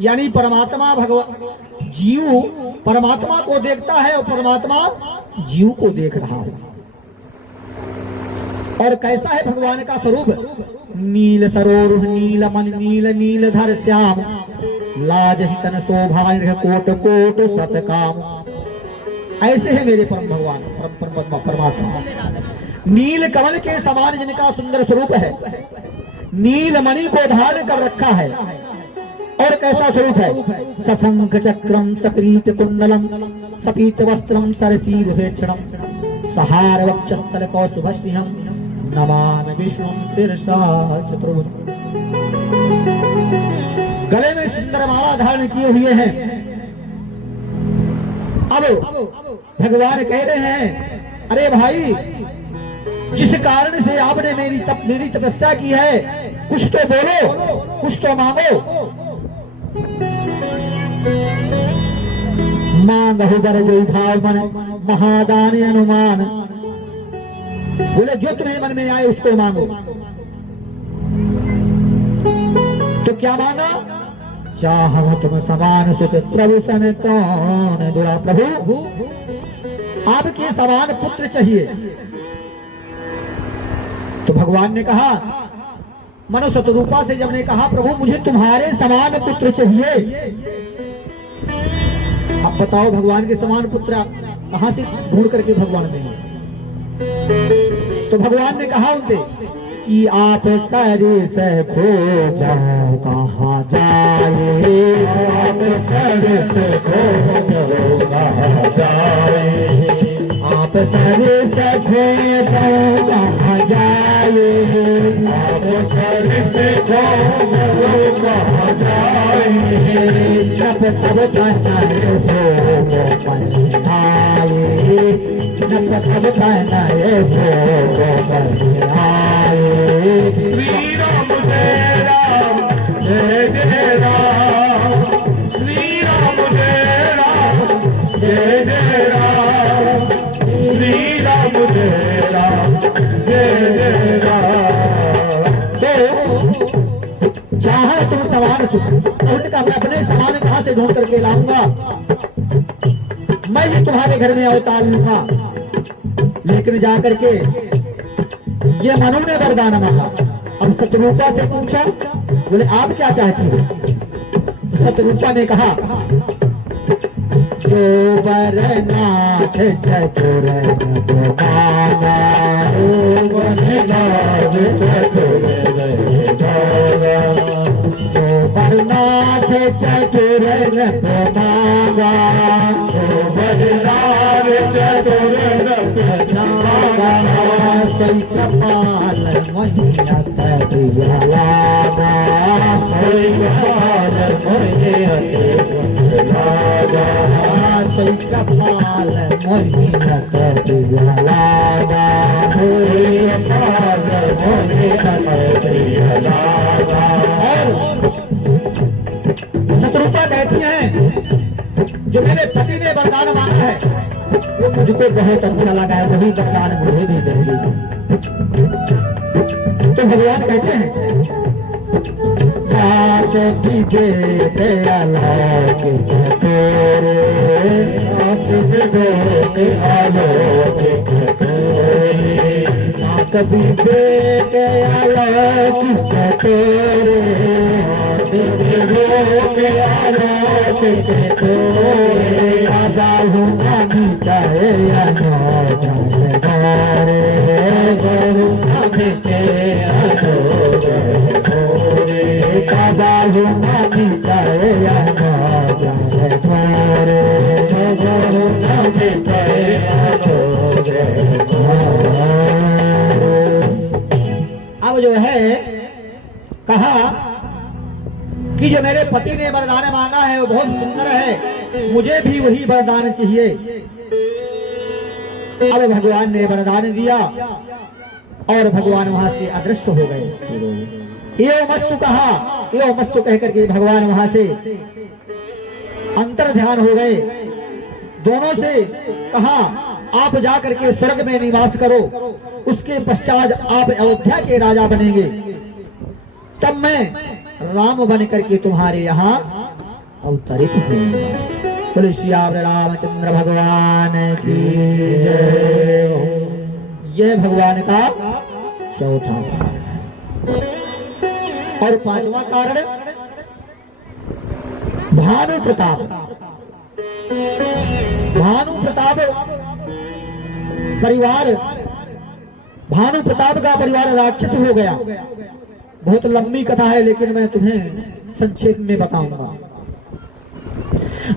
यानी परमात्मा भगवान जीव परमात्मा को देखता है और परमात्मा जीव को देख रहा हो। और कैसा है भगवान का स्वरूप, नील सरोरुह नील मन नील नीलधर श्याम, लाज ही तन शोभा कोट कोट सतकाम। ऐसे है मेरे परम भगवान परमात्मा। नील कमल के समान जिनका सुंदर स्वरूप है, नील मणि को धारण कर रखा है। और कैसा स्वरूप है, सशंख चक्रम सकृत कुंडलम सपीत वस्त्रम सरसीरुहेक्षणम, सहार वक्षस्थल कौस्तुभस्निहं, नमामि विष्णुं शिरसा चतुर्भुजं। गले में सुंदर माला धारण किए हुए हैं। अब भगवान कह रहे हैं अरे भाई जिस कारण से आपने मेरी तपस्या की है कुछ तो बोलो, कुछ तो मांगो। मांगहु बर जो भाव मन महादान अनुमान, बोले जो तुम्हें मन में आए उसको मांगो। तो क्या मांगा, चाहो तुम समान सुत प्रभु सन कौन दुरा। प्रभु आपके समान पुत्र चाहिए। तो भगवान ने कहा मनुष्य रूपा से जब ने कहा प्रभु मुझे तुम्हारे समान पुत्र चाहिए। अब बताओ भगवान के समान पुत्र कहां से ढूंढ करके भगवान देंगे। तो भगवान ने कहा उनसे कि आप सरे से खो जाओ कहाँ जाए, आप सरे से खो जाओ कहाँ जाए, आप सरे से खो जाओ कहाँ जाए, आप सरे से खो जाओ कहाँ जाए, जब तब बनाए हो पछताए, जब तब बनाए हो पछताए। श्री राम जय राम जय जय राम, श्री राम जय राम जय जय राम, श्री राम जय राम जय जय राम। तो चाहे तुम समान सुख, उनका मैं अपने समान कहां से ढूंढ करके लाऊंगा, मैं ही तुम्हारे घर में अवतार लूंगा। लेकिन जाकर के ये मनु ने वरदान मांगा। अब शत्रुपा से पूछा, बोले आप क्या चाहती हो? शत्रुपा ने कहा, जो वरनाथ चतुर मांगा, जो वरनाथ चतुर मांगा, सही कपाल मैया करिया लागा, सही कपाल मैया करिया लागा, शत्रुपा कहती हैं, जो मेरे पति ने वरदान मांगा है वो मुझको बहुत अच्छा लगा है, वही वरदान मुझे भी देंगे। तो भगवान कहते हैं, हाथ की बेटे आलोक तेरे, हाथ की बेटे आलोक तेरे, हाथ की बेटे आलोक तेरे, हाथ की बेटे आलोक तेरे, राजा हूँ अमिता है अब जो है कहा कि जो मेरे पति ने वरदान मांगा है वो बहुत सुंदर है, मुझे भी वही वरदान चाहिए। अब भगवान ने वरदान दिया और भगवान वहां से अदृश्य हो गए। एवं मस्तु कहा, एवं मस्तु कह करके भगवान वहां से अंतर ध्यान हो गए। दोनों से कहा, आप जा करके स्वर्ग में निवास करो, उसके पश्चात आप अयोध्या के राजा बनेंगे, तब मैं राम बन करके तुम्हारे यहाँ अवतरित होंगे। बोले श्याम रामचंद्र भगवान की जय। यह भगवान का चौथा और पांचवा कारण भानु प्रताप। भानु प्रताप परिवार, भानु प्रताप का परिवार राक्षस हो गया। बहुत लंबी कथा है लेकिन मैं तुम्हें संक्षेप में बताऊंगा।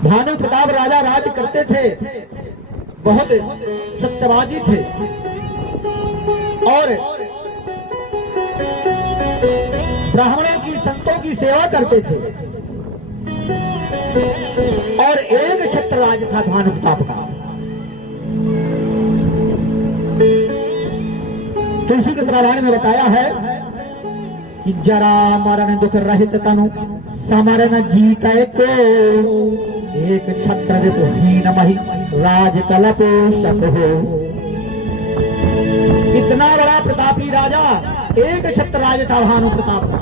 भानु प्रताप राजा राज करते थे, बहुत सत्यवादी थे और ब्राह्मणों की संतों की सेवा करते थे। और एक छत्र राज था भानु प्रताप का। तुलसी के रामायण में बताया है कि जरा मरण दुख रहित तनु समरण जीते को, एक छत्र हीन मही राज कलपोषक हो। इतना बड़ा प्रतापी राजा, एक छत्र राज था भानु प्रताप का।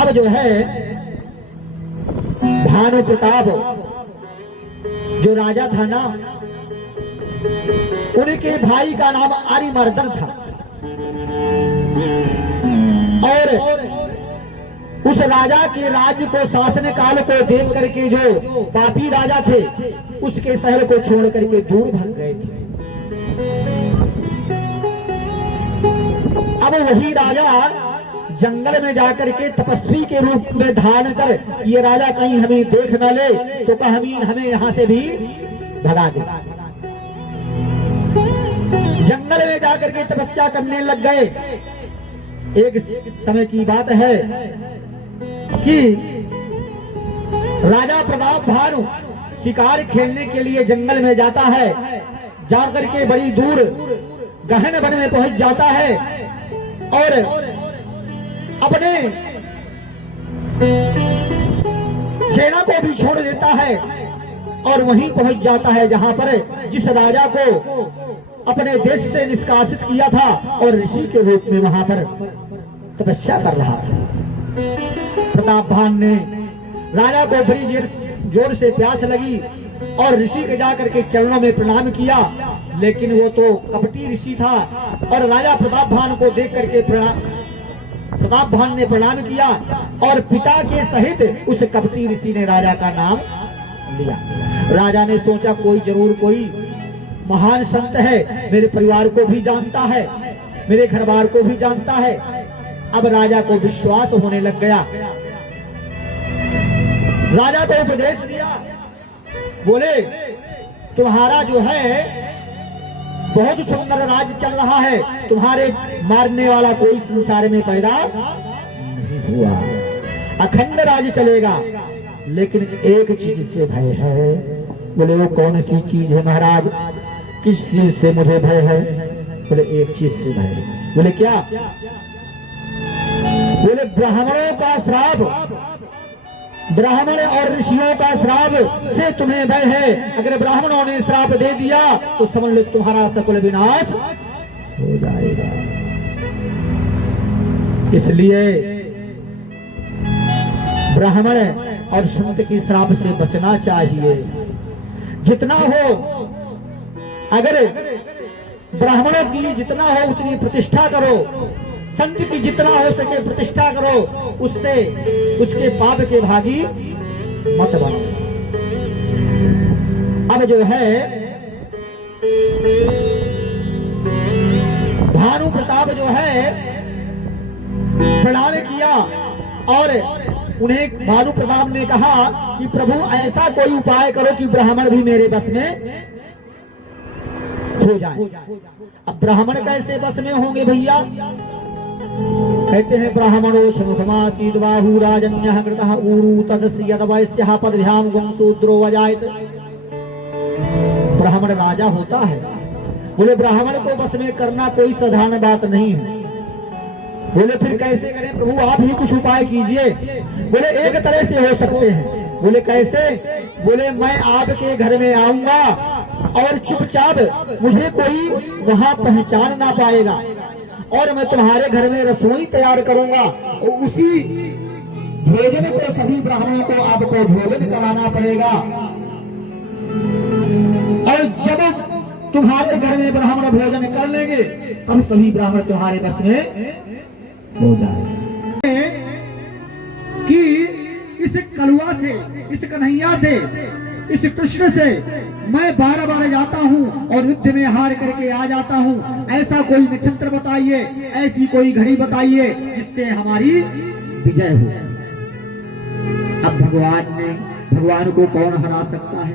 अब जो है भानु प्रताप जो राजा था ना, उनके भाई का नाम आर्यमर्दन था। और उस राजा के राज्य को, शासन काल को देख करके जो पापी राजा थे उसके शहर को छोड़ करके दूर भाग गए थे। अब वही राजा जंगल में जाकर के तपस्वी के रूप में धारण कर, ये राजा कहीं हमें देख न ले तो हमें यहाँ से भी भगा दे। जंगल में जाकर के तपस्या करने लग गए। एक समय की बात है कि राजा प्रताप भानु शिकार खेलने के लिए जंगल में जाता है। जाकर के बड़ी दूर गहन वन में पहुंच जाता है और अपने सेना को भी छोड़ देता है और वहीं पहुंच जाता है जहां पर जिस राजा को अपने देश से निष्कासित किया था और ऋषि के रूप में वहां पर तपस्या कर रहा था। प्रतापभान ने राजा को बड़ी जोर से प्यास लगी और ऋषि के जाकर के चरणों में प्रणाम किया, लेकिन वो तो कपटी ऋषि था और राजा प्रतापभान को देख करके प्रतापभान ने प्रणाम किया और पिता के सहित उस कपटी ऋषि ने राजा का नाम लिया। राजा ने सोचा कोई जरूर कोई महान संत है, मेरे परिवार को भी जानता है, मेरे घर बार को भी जानता है। अब राजा को विश्वास होने लग गया। राजा को उपदेश दिया, बोले तुम्हारा जो है बहुत सुंदर राज्य चल रहा है, तुम्हारे मारने वाला कोई संसार में पैदा नहीं हुआ, अखंड राज्य चलेगा, लेकिन एक चीज से भय है। बोले वो कौन सी चीज है महाराज? किस चीज से मुझे भय है? बोले एक चीज से भय है। बोले क्या? बोले ब्राह्मणों का श्राप, ब्राह्मण और ऋषियों का श्राप से तुम्हें भय है। अगर ब्राह्मणों ने श्राप दे दिया तो समझ लो तुम्हारा सकल विनाश हो जाएगा। इसलिए ब्राह्मण और संत की श्राप से बचना चाहिए। जितना हो, अगर ब्राह्मणों की जितना हो उतनी प्रतिष्ठा करो, संत की जितना हो सके प्रतिष्ठा करो, उससे उसके पाप के भागी मत बनो। अब जो है भानु प्रताप जो है प्रणाम किया और उन्हें भानु प्रताप ने कहा कि प्रभु ऐसा कोई उपाय करो कि ब्राह्मण भी मेरे बस में हो जाए। अब ब्राह्मण कैसे बस में होंगे भैया? कहते हैं ब्राह्मणो शमुखमासीद बाहु राजन्यः कृतः ऊरु तदस्य यदवैस्यः पदभ्याम गुंसूद्रो वजायत। ब्राह्मण राजा होता है। बोले ब्राह्मण को बस में करना कोई साधारण बात नहीं है। बोले फिर कैसे करें प्रभु, आप ही कुछ उपाय कीजिए। बोले एक तरह से हो सकते हैं। बोले कैसे? बोले मैं आपके घर में आऊंगा और चुपचाप मुझे कोई वहां पहचान ना पाएगा और मैं तुम्हारे घर में रसोई तैयार करूंगा और उसी भोजन को सभी ब्राह्मणों को आपको भोजन कराना पड़ेगा। और जब तुम्हारे घर में ब्राह्मण भोजन कर लेंगे तब सभी ब्राह्मण तुम्हारे बस में हो जाएगा। कि इस कलुआ से, इस कन्हैया से, इस कृष्ण से मैं बार बार जाता हूँ और युद्ध में हार करके आ जाता हूँ। ऐसा कोई नक्षत्र बताइए, ऐसी कोई घड़ी बताइए जिससे हमारी विजय हो। अब भगवान को कौन हरा सकता है?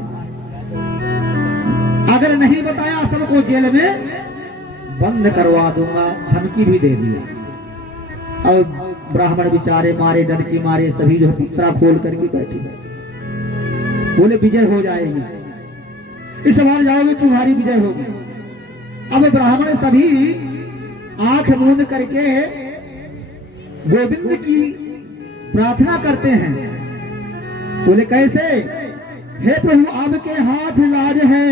अगर नहीं बताया सबको जेल में बंद करवा दूंगा, धमकी भी दे दिया। अब ब्राह्मण बेचारे मारे, डर के मारे सभी जो पुत्रा खोल करके बैठे। बोले विजय हो जाएगी, इस बार जाओगे तुम्हारी विजय होगी। अब ब्राह्मण सभी आंख मूंद करके गोविंद की प्रार्थना करते हैं। बोले कैसे? हे प्रभु आपके हाथ लाज है,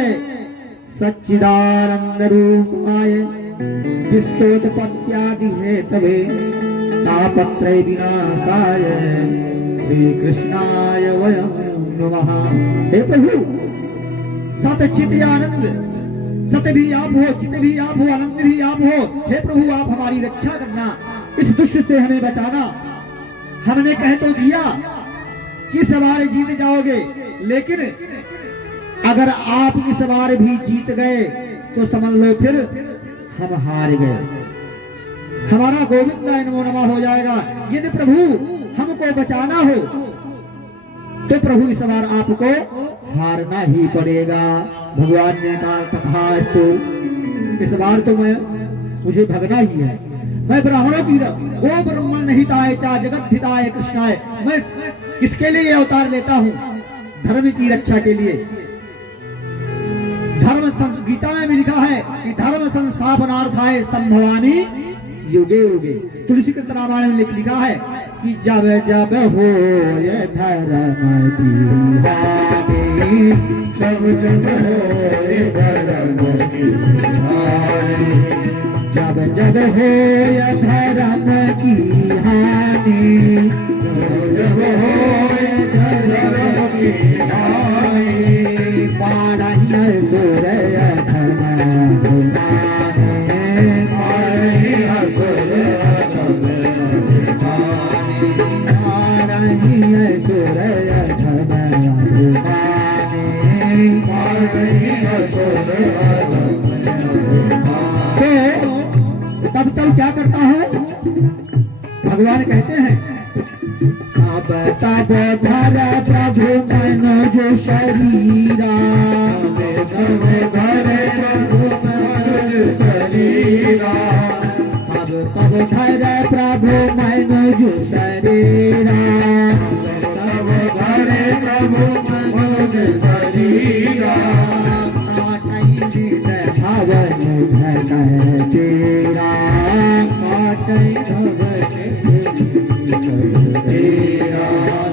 सच्चिदानंद रूपाय विश्वोत्पत्त्यादि हेतवे तापत्रय विनाशाय श्री कृष्णाय वयं नमः। हे प्रभु सत चित आनंद, सत भी आप हो, चित भी आप हो, आनंद भी आप हो। हे प्रभु आप हमारी रक्षा करना, इस दुष्ट से हमें बचाना। हमने कह तो दिया कि इस बार जीत जाओगे, लेकिन अगर आप इस बार भी जीत गए तो समझ लो फिर हम हार गए, हमारा गोविंदा नमो नमः हो जाएगा। यदि प्रभु हमको बचाना हो तो प्रभु इस बार आपको हारना ही पड़ेगा। भगवान ने कहा तथास्तु, इस बार तो मुझे भगना ही है। मैं ब्राह्मणों की ओ ब्रह्मण हिताय चा जगत हिताय कृष्णाय, मैं किसके लिए अवतार लेता हूँ? धर्म की रक्षा के लिए। धर्म गीता में भी लिखा है कि धर्म संस्थापनार्थाय संभवामि युगे युगे। तुलसी कृत रामायण में लिखा है कि जब जब हो ये धर्म दीवानी, जब जब होए धर्म की हानि, जब जब हो ये धर्म की हानि, जब होए धर्म की हानि, पारण सूर्य धर्म पारही असुर अधम अभिमानी, पारही सूर्य धर्म पारही असुर अधम अभिमानी। तो तब क्या करता हूँ? भगवान कहते हैं अब तब धर प्रभु मन जो शरीरा, तब धरे प्रभु मन शरीरा, अब तब धर प्रभु मन जो शरीरा, तब धरे प्रभु मन शरीरा, भवन धन तेरा, तेरा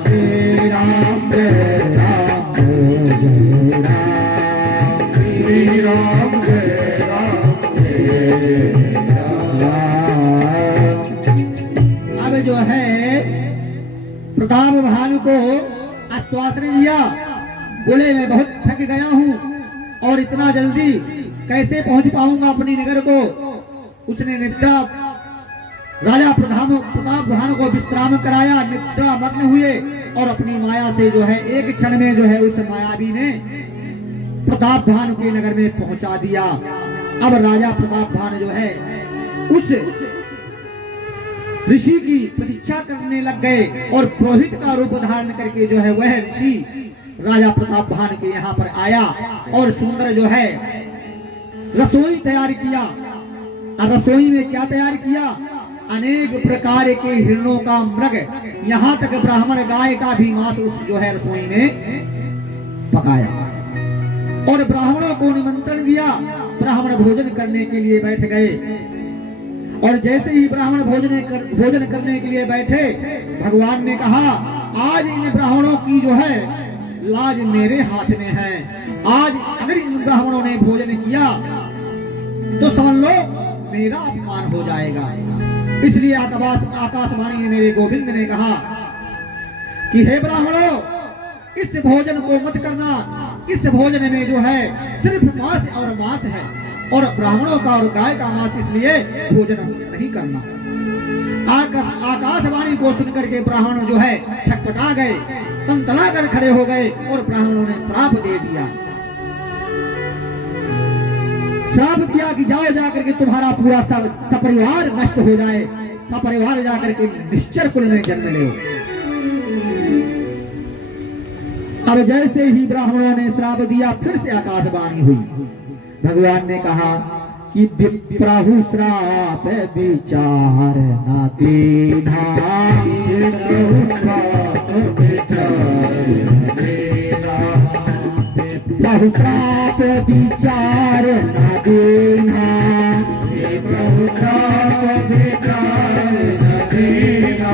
तेरा राम श्री राम जय राम जय राम। अब जो है प्रताप भानु को आश्वासन दिया, बोले मैं बहुत थक गया हूँ और इतना जल्दी कैसे पहुंच पाऊंगा अपनी नगर को। उसने निद्रा राजा प्रताप भानु को विश्राम कराया, निद्रा मग्न हुए और अपनी माया से जो है एक क्षण में जो है उस मायावी ने प्रताप भानु के नगर में पहुंचा दिया। अब राजा प्रताप भानु जो है उस ऋषि की प्रतीक्षा करने लग गए और पुरोहित का रूप धारण करके जो है वह ऋषि राजा प्रताप भानु के यहाँ पर आया और सुंदर जो है रसोई तैयार किया। रसोई में क्या तैयार किया? अनेक प्रकार के हिरणों का मृग, यहाँ तक ब्राह्मण गाय का भी मांस उस जो है रसोई में पकाया और ब्राह्मणों को निमंत्रण दिया। ब्राह्मण भोजन करने के लिए बैठ गए और जैसे ही ब्राह्मण भोजन करने के लिए बैठे, भगवान ने कहा आज इन ब्राह्मणों की जो है लाज मेरे हाथ में है। आज अगर इन ब्राह्मणों ने भोजन किया तो समझ लो मेरा अपमान हो जाएगा। इसलिए आकाशवाणी में मेरे गोविंद ने कहा कि हे ब्राह्मणों, इस भोजन को मत करना। इस भोजन में जो है सिर्फ मांस और मांस है और ब्राह्मणों का और गाय का मांस, इसलिए भोजन नहीं करना। आकाशवाणी को सुनकर के ब्राह्मण जो है छटपटा गए, तंतना कर खड़े हो गए और ब्राह्मणों ने श्राप दे दिया। श्राप दिया कि जाओ जाकर के तुम्हारा पूरा सपरिवार नष्ट हो जाए, सपरिवार जाकर के निश्चर कुल में जन्म ले। अब जैसे ही ब्राह्मणों ने श्राप दिया, फिर से आकाशवाणी हुई। भगवान ने कहा कि विप्रहु श्राप विचार न देना, विप्रहु श्राप विचार न देना, विप्रहु श्राप विचार न देना, विप्रहु श्राप विचार न देना,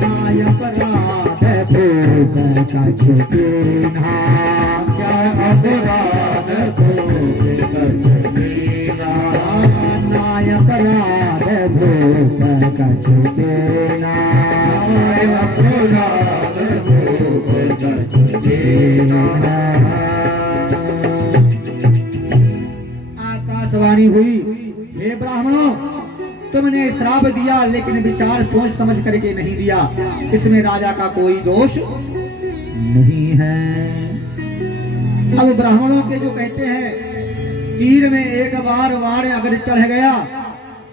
नाय अपराध भोग कछ देना, क्या अपराध भोग कछ देना, नाय अपराध भोग कछ देना, नाय अपराध भोग कछ देना। आकाशवाणी हुई, हे ब्राह्मणों, तुमने श्राप दिया लेकिन विचार सोच समझ करके नहीं दिया। इसमें राजा का कोई दोष नहीं है। अब ब्राह्मणों के जो कहते हैं तीर में एक बार वाण अगर चढ़ गया,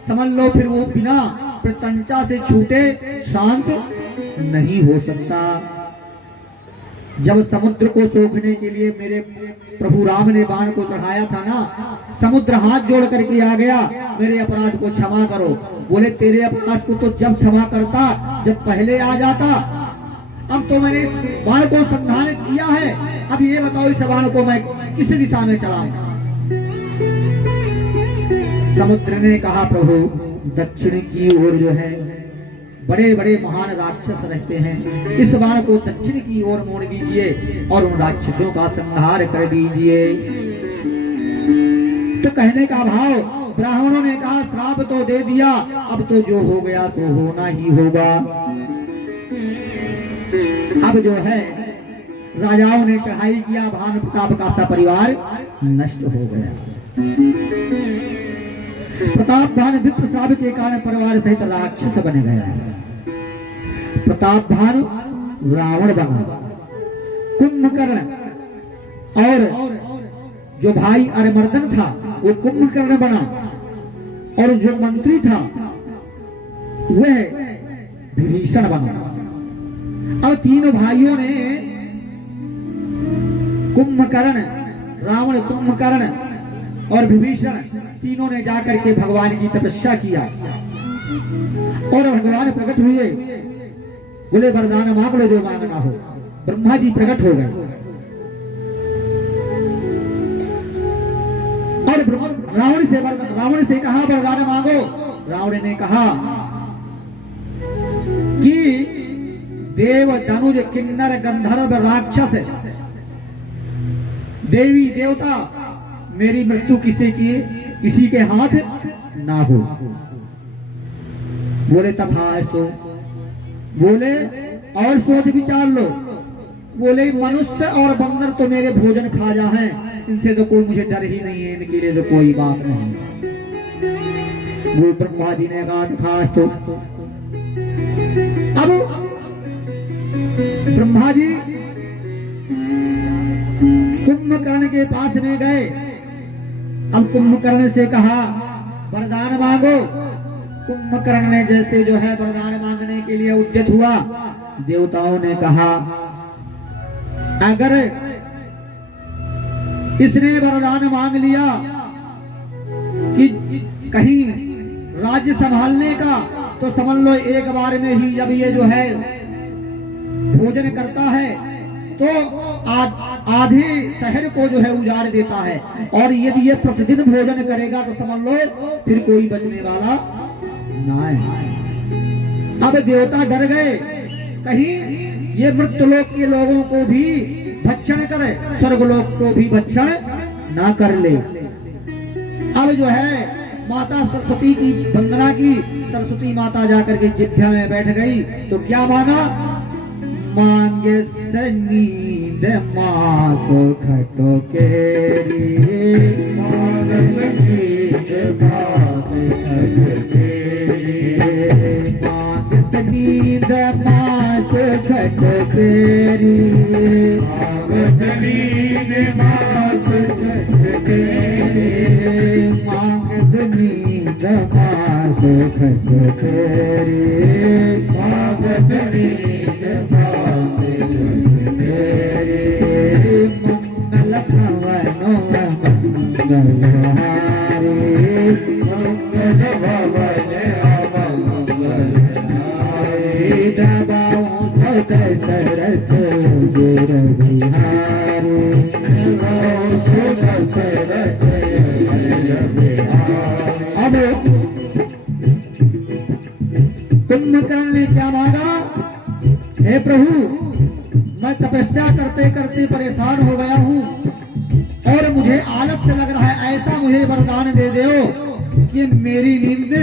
समझ लो फिर वो बिना प्रत्यंचा से छूटे शांत नहीं हो सकता। जब समुद्र को सोखने के लिए मेरे प्रभु राम ने बाण को चढ़ाया था ना, समुद्र हाथ जोड़ करके आ गया, मेरे अपराध को क्षमा करो। बोले तेरे अपराध को तो जब क्षमा करता जब पहले आ जाता। अब तो मैंने बाण को संधान किया है, अब ये बताओ इस बाण को मैं किस दिशा में चलाऊं? समुद्र ने कहा प्रभु दक्षिण की ओर जो है बड़े बड़े महान राक्षस रहते हैं, इस बाण को दक्षिण की ओर मोड़ दीजिए और उन राक्षसों का संहार कर दीजिए। तो कहने का भाव, ब्राह्मणों ने कहा श्राप तो दे दिया, अब तो जो हो गया तो होना ही होगा। अब जो है राजाओं ने चढ़ाई किया, भानु प्रताप का सा परिवार नष्ट हो गया। प्रताप भानु विप्र श्राप के कारण परिवार सहित राक्षस बन गया। प्रताप भानु रावण बना, कुंभकर्ण और जो भाई अरिमर्दन था वो कुंभकर्ण बना, और जो मंत्री था वह विभीषण बना। अब तीनों भाइयों ने कुंभकर्ण, रावण, कुंभकर्ण और विभीषण तीनों ने जाकर के भगवान की तपस्या किया और भगवान प्रकट हुए, बोले वरदान मांग लो जो मांगना हो। ब्रह्मा जी प्रकट हो गए और रावण से कहा वरदान मांगो। रावण ने कहा कि देव, धनुज, किन्नर, गंधर्व, राक्षस, देवी देवता, मेरी मृत्यु किसी के हाथ ना हो। बोले तथास्तु। बोले और सोच विचार लो। बोले मनुष्य और बंदर तो मेरे भोजन खा जा हैं, इनसे तो कोई मुझे डर ही नहीं है, इनके लिए तो कोई बात नहीं। वो ब्रह्मा जी ने कहा तथास्तु। अब ब्रह्मा जी कुंभकर्ण के पास में गए। अब कुंभकर्ण से कहा वरदान मांगो। कुंभकर्ण ने जैसे जो है वरदान मांगने के लिए उद्यत हुआ, देवताओं ने कहा अगर इसने वरदान मांग लिया कि कहीं राज्य संभालने का, तो समझ लो एक बार में ही जब ये जो है भोजन करता है तो आधे शहर को जो है उजाड़ देता है, और यदि ये प्रतिदिन भोजन करेगा तो समझ लो फिर कोई बचने वाला ना है। अब देवता डर गए, कहीं ये मृत्युलोक के लोगों को भी भक्षण करे, स्वर्गलोक को भी भक्षण ना कर ले। अब जो है माता सरस्वती की वंदना की। सरस्वती माता जाकर के जिभ्या में बैठ गई तो क्या मांगा? मांगे सनीद मासो खटो केरी, मांगे सनीद मासो खटो केरी, मांगे सनीद मासो खटो केरी, मांगे सनीद मासो खटो केरी, मांगे सनीद मंगल भवनो मंगलहारी, मंगल भवन मंगलहारी, दबाओ सद शरथ गुर बिहारी, दबाओ सद शरथ गुर बिहारी। अब कुंभकर्ण ने क्या मांगा? हे प्रभु, मैं तपस्या करते करते परेशान हो गया हूँ और मुझे आलस्य लग रहा है, ऐसा मुझे वरदान दे दो कि मेरी नींद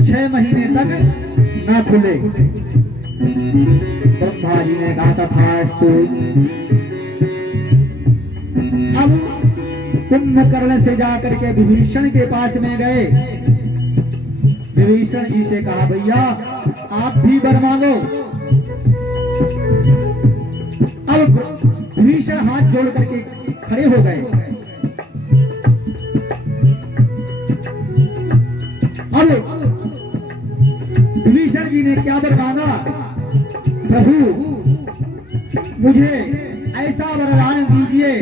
6 महीने तक ना खुले। ब्रह्मा जी ने कहा तथास्तु। अब कुंभकर्ण से जाकर के विभीषण के पास में गए। विभीषण जी से कहा भैया आप भी वर मांगो। अब विभीषण हाथ जोड़ करके खड़े हो गए। अब विभीषण जी ने क्या वर मांगा? प्रभु मुझे ऐसा वरदान दीजिए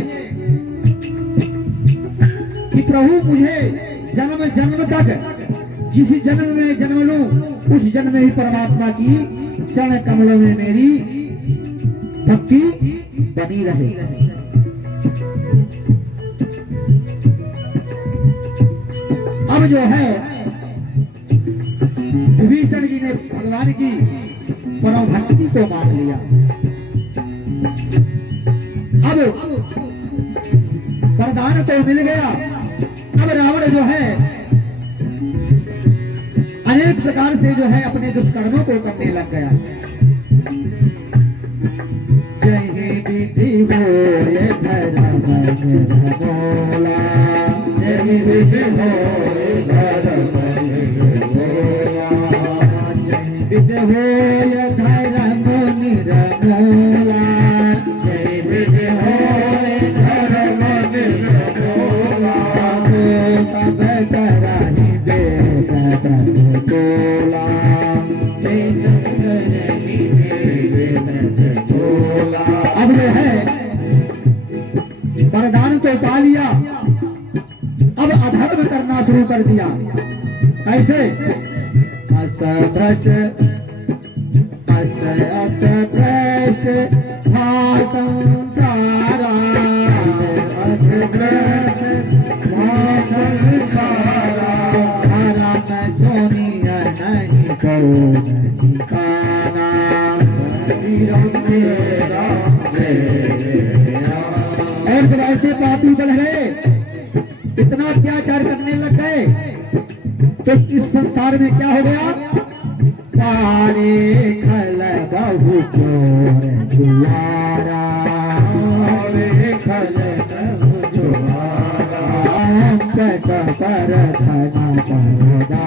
कि प्रभु मुझे जन्म जन्म तक जिस जन्म में जन्म लूं उस जन्म में ही परमात्मा की चरण कमलों में मेरी भक्ति बनी रहे। अब जो है विभीषण जी ने भगवान की परम भक्ति को मान लिया। अब वरदान तो मिल गया। अब रावण जो है अनेक प्रकार से जो है अपने दुष्कर्मों को करने लग गया। जय विधि होए धर्म बोला, जय विधि होए धर्म बोला, जय विधि होए धर्म निर्मोला, जय विधि होए धर्म निर्मोला, सब कराही वेद तोला, अब जो है वरदान तो पा लिया, अब अधर्म करना शुरू कर दिया। कैसे? असभ्रष्ट असभ्रष्ट संसारा, धर्म सोनिया नहीं करो नहीं काना, और जब ऐसे पापी बढ़ गए, इतना अत्याचार करने लग गए, तो इस संसार में क्या हो गया? पारे खल बहु चोर जुआरा, खल बहु चोरा, अंकट पर धन परदारा,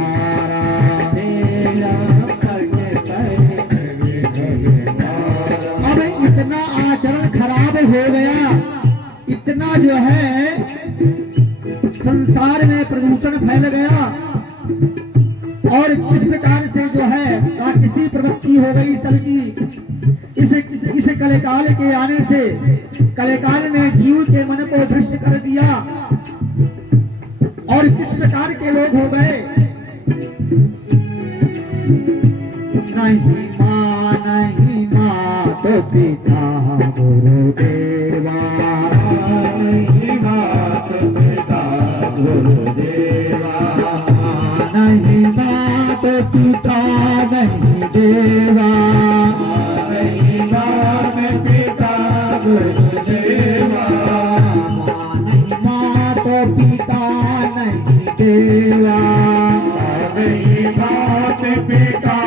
अब इतना आचरण खराब हो गया, इतना जो है संसार में प्रदूषण फैल गया, और इस प्रकार से जो है राक्षसी प्रवृत्ति हो गई सबकी। इस कलेकाल के आने से कलेकाल ने जीव के मन को भ्रष्ट कर दिया, और किस प्रकार के लोग हो गए? नहीं माँ तो पिता गुरुदेवा, नहीं मात पिता गुरुदेवा, नहीं माँ तो पिता नहीं देवा, नहीं मात पिता गुरुदेवा, नहीं माँ तो पिता नहीं देवा, नहीं मात पिता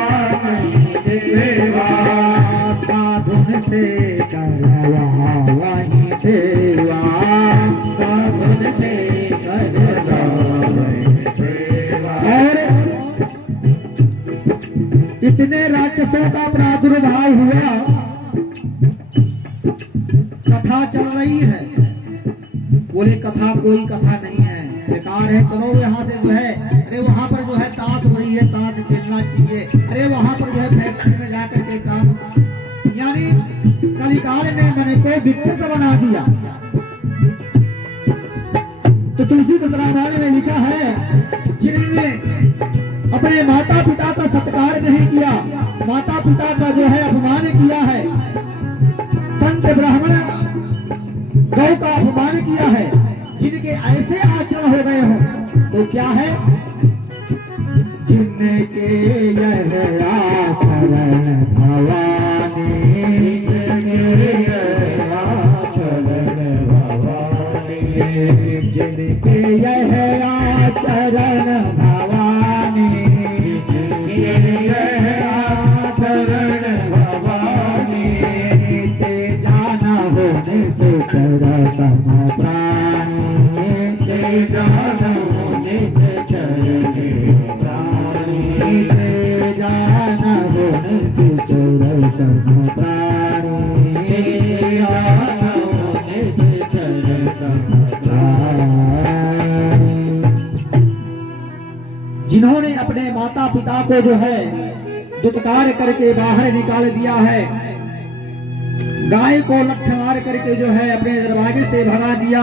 नहीं देवा, साधुन से करवा वही देवा, साधुन से करवा वही देवा, और इतने राक्षसों का प्रादुर्भाव हुआ, कथा चल रही है। बोले कथा कोई कथा नहीं है, बेकार है, चलो यहाँ से जो है, अरे वहाँ पर जो है ताश हो रही है, ताश खेलना चाहिए, अरे वहाँ पर जो है फैक्ट्री में जाकर के काम, यानी कलिकाल ने मन को विकृत बना दिया। तो तुलसीदास रामायण में लिखा है, जिन्होंने अपने माता पिता का सत्कार नहीं किया, माता पिता का जो है अपमान किया है, संत ब्राह्मण गौ का अपमान किया है, जिनके ऐसे आचरण हो गए हों, तो क्या है? जिनके यह आचरण भवानी, जिनके यह आचरण भवानी, ते जाना होने से चर सम प्राणी, ते जाना होने से चर प्राणी, ते जाना होने से चर सम प्राणी, ते जाना होने से चर सम प्राणी। जिन्होंने अपने माता पिता को जो है दुत्कार करके बाहर निकाल दिया है, गाय को लठ मार करके जो है अपने दरवाजे से भगा दिया,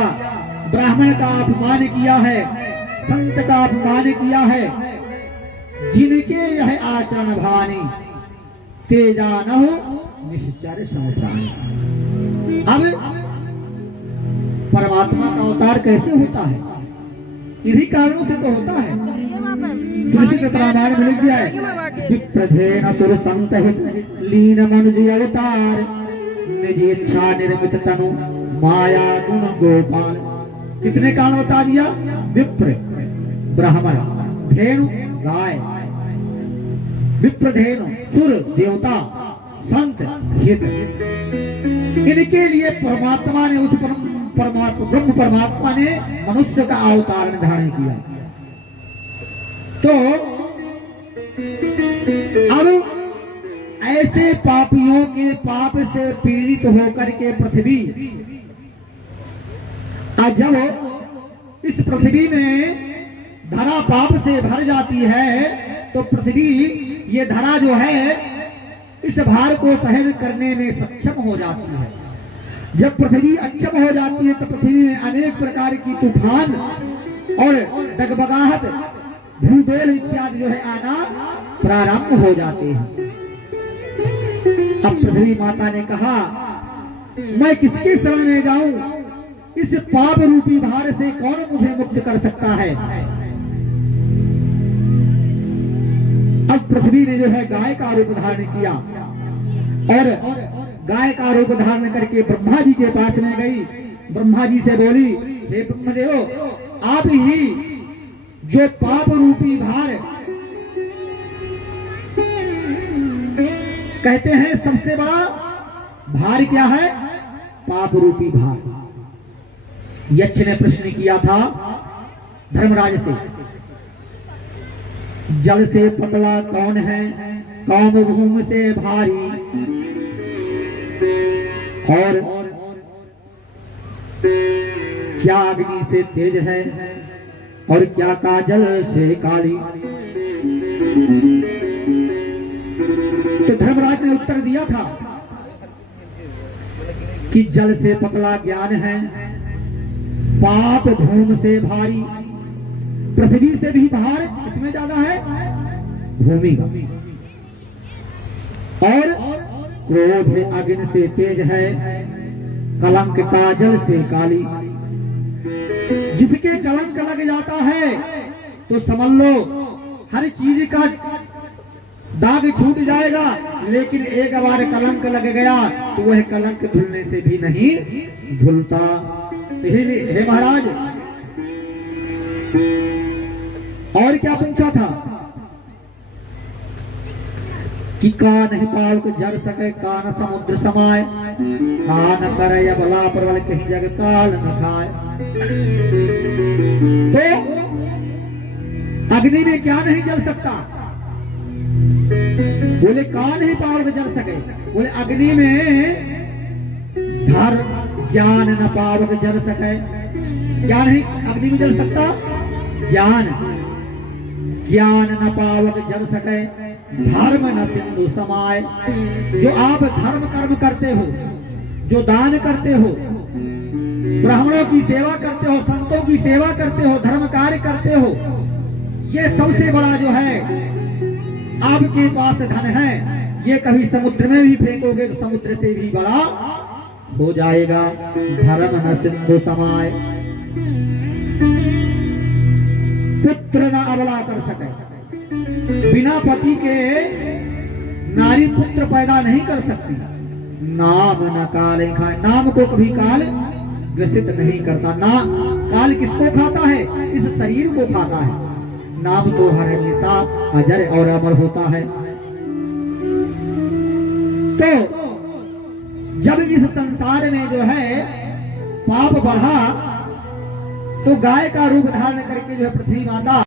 ब्राह्मण का अपमान किया है, संत का अपमान किया है, जिनके यह आचरण भवानी, ते जानो निश्चर समझानी। अब परमात्मा का अवतार कैसे होता है? इन्हीं कारणों से तो होता है। तुलसी के रामायण में लिख दिया है, विप्रधेन सुर संत हित लीन मनुज अवतार, निज इच्छा निर्मित तनु माया गुण गोपाल। कितने कारण बता दिया? विप्र ब्राह्मण, धेनु गाय, विप्रधेनु सुर देवता, संत हित, इनके लिए परमात्मा ने ब्रह्म परमात्मा ने मनुष्य का अवतार धारण किया। तो अब ऐसे पापियों के पाप से पीड़ित होकर के पृथ्वी, जब इस पृथ्वी में धरा पाप से भर जाती है तो पृथ्वी, ये धरा जो है इस भार को सहन करने में सक्षम हो जाती है। जब पृथ्वी अक्षम हो जाती है तो पृथ्वी में अनेक प्रकार की तूफान और डगमगाहट, भूगोल इत्यादि जो है आना प्रारंभ हो जाते हैं। अब पृथ्वी माता ने कहा, मैं किसके शरण में जाऊं? इस पाप रूपी भार से कौन मुझे मुक्त कर सकता है? अब पृथ्वी ने जो है गाय का रूप धारण किया और गाय का रूप धारण करके ब्रह्मा जी के पास में गई। ब्रह्मा जी से बोली, हे ब्रह्मदेव, आप ही जो पाप रूपी भार कहते हैं, सबसे बड़ा भार क्या है? पाप रूपी भार। यक्ष ने प्रश्न किया था धर्मराज से, जल से पतला कौन है, कौम भूमि से भारी, और क्या अग्नि से तेज है, और क्या काजल से काली? तो धर्मराज ने उत्तर दिया था कि जल से पतला ज्ञान है, पाप धूम से भारी, पृथ्वी से भी भार इसमें ज्यादा है भूमि का, और क्रोध अग्नि से तेज है, कलंक काजल से काली। जिसके कलंक लग जाता है तो समझ लो हर चीज का दाग छूट जाएगा, लेकिन एक बार कलंक लग गया तो वह कलंक धुलने से भी नहीं धुलता। हे महाराज, और क्या पूछा था कि कान है पावक जर सके, कान समुद्र समाए, कान करे या भला परवल कहीं जग काल न खाए। तो अग्नि में क्या नहीं जल सकता? बोले कान ही पावक जल सके। बोले अग्नि में धर्म ज्ञान न पावक जल सके। क्या नहीं अग्नि में जल सकता? ज्ञान, ज्ञान न पावक जल सके, धर्म न सिंधु समाए। जो आप धर्म कर्म करते हो, जो दान करते हो, ब्राह्मणों की सेवा करते हो, संतों की सेवा करते हो, धर्म कार्य करते हो, ये सबसे बड़ा जो है आपके पास धन है। ये कभी समुद्र में भी फेंकोगे तो समुद्र से भी बड़ा हो जाएगा। धर्म न सिंधु समाए, पुत्र न अबला कर सके। बिना पति के नारी पुत्र पैदा नहीं कर सकती। नाम न काल खाए, नाम को कभी काल ग्रसित नहीं करता। ना काल किसको खाता है? इस शरीर को खाता है। नाम तो हर हमेशा अजर और अमर होता है। तो जब इस संसार में जो है पाप बढ़ा तो गाय का रूप धारण करके जो है पृथ्वी माता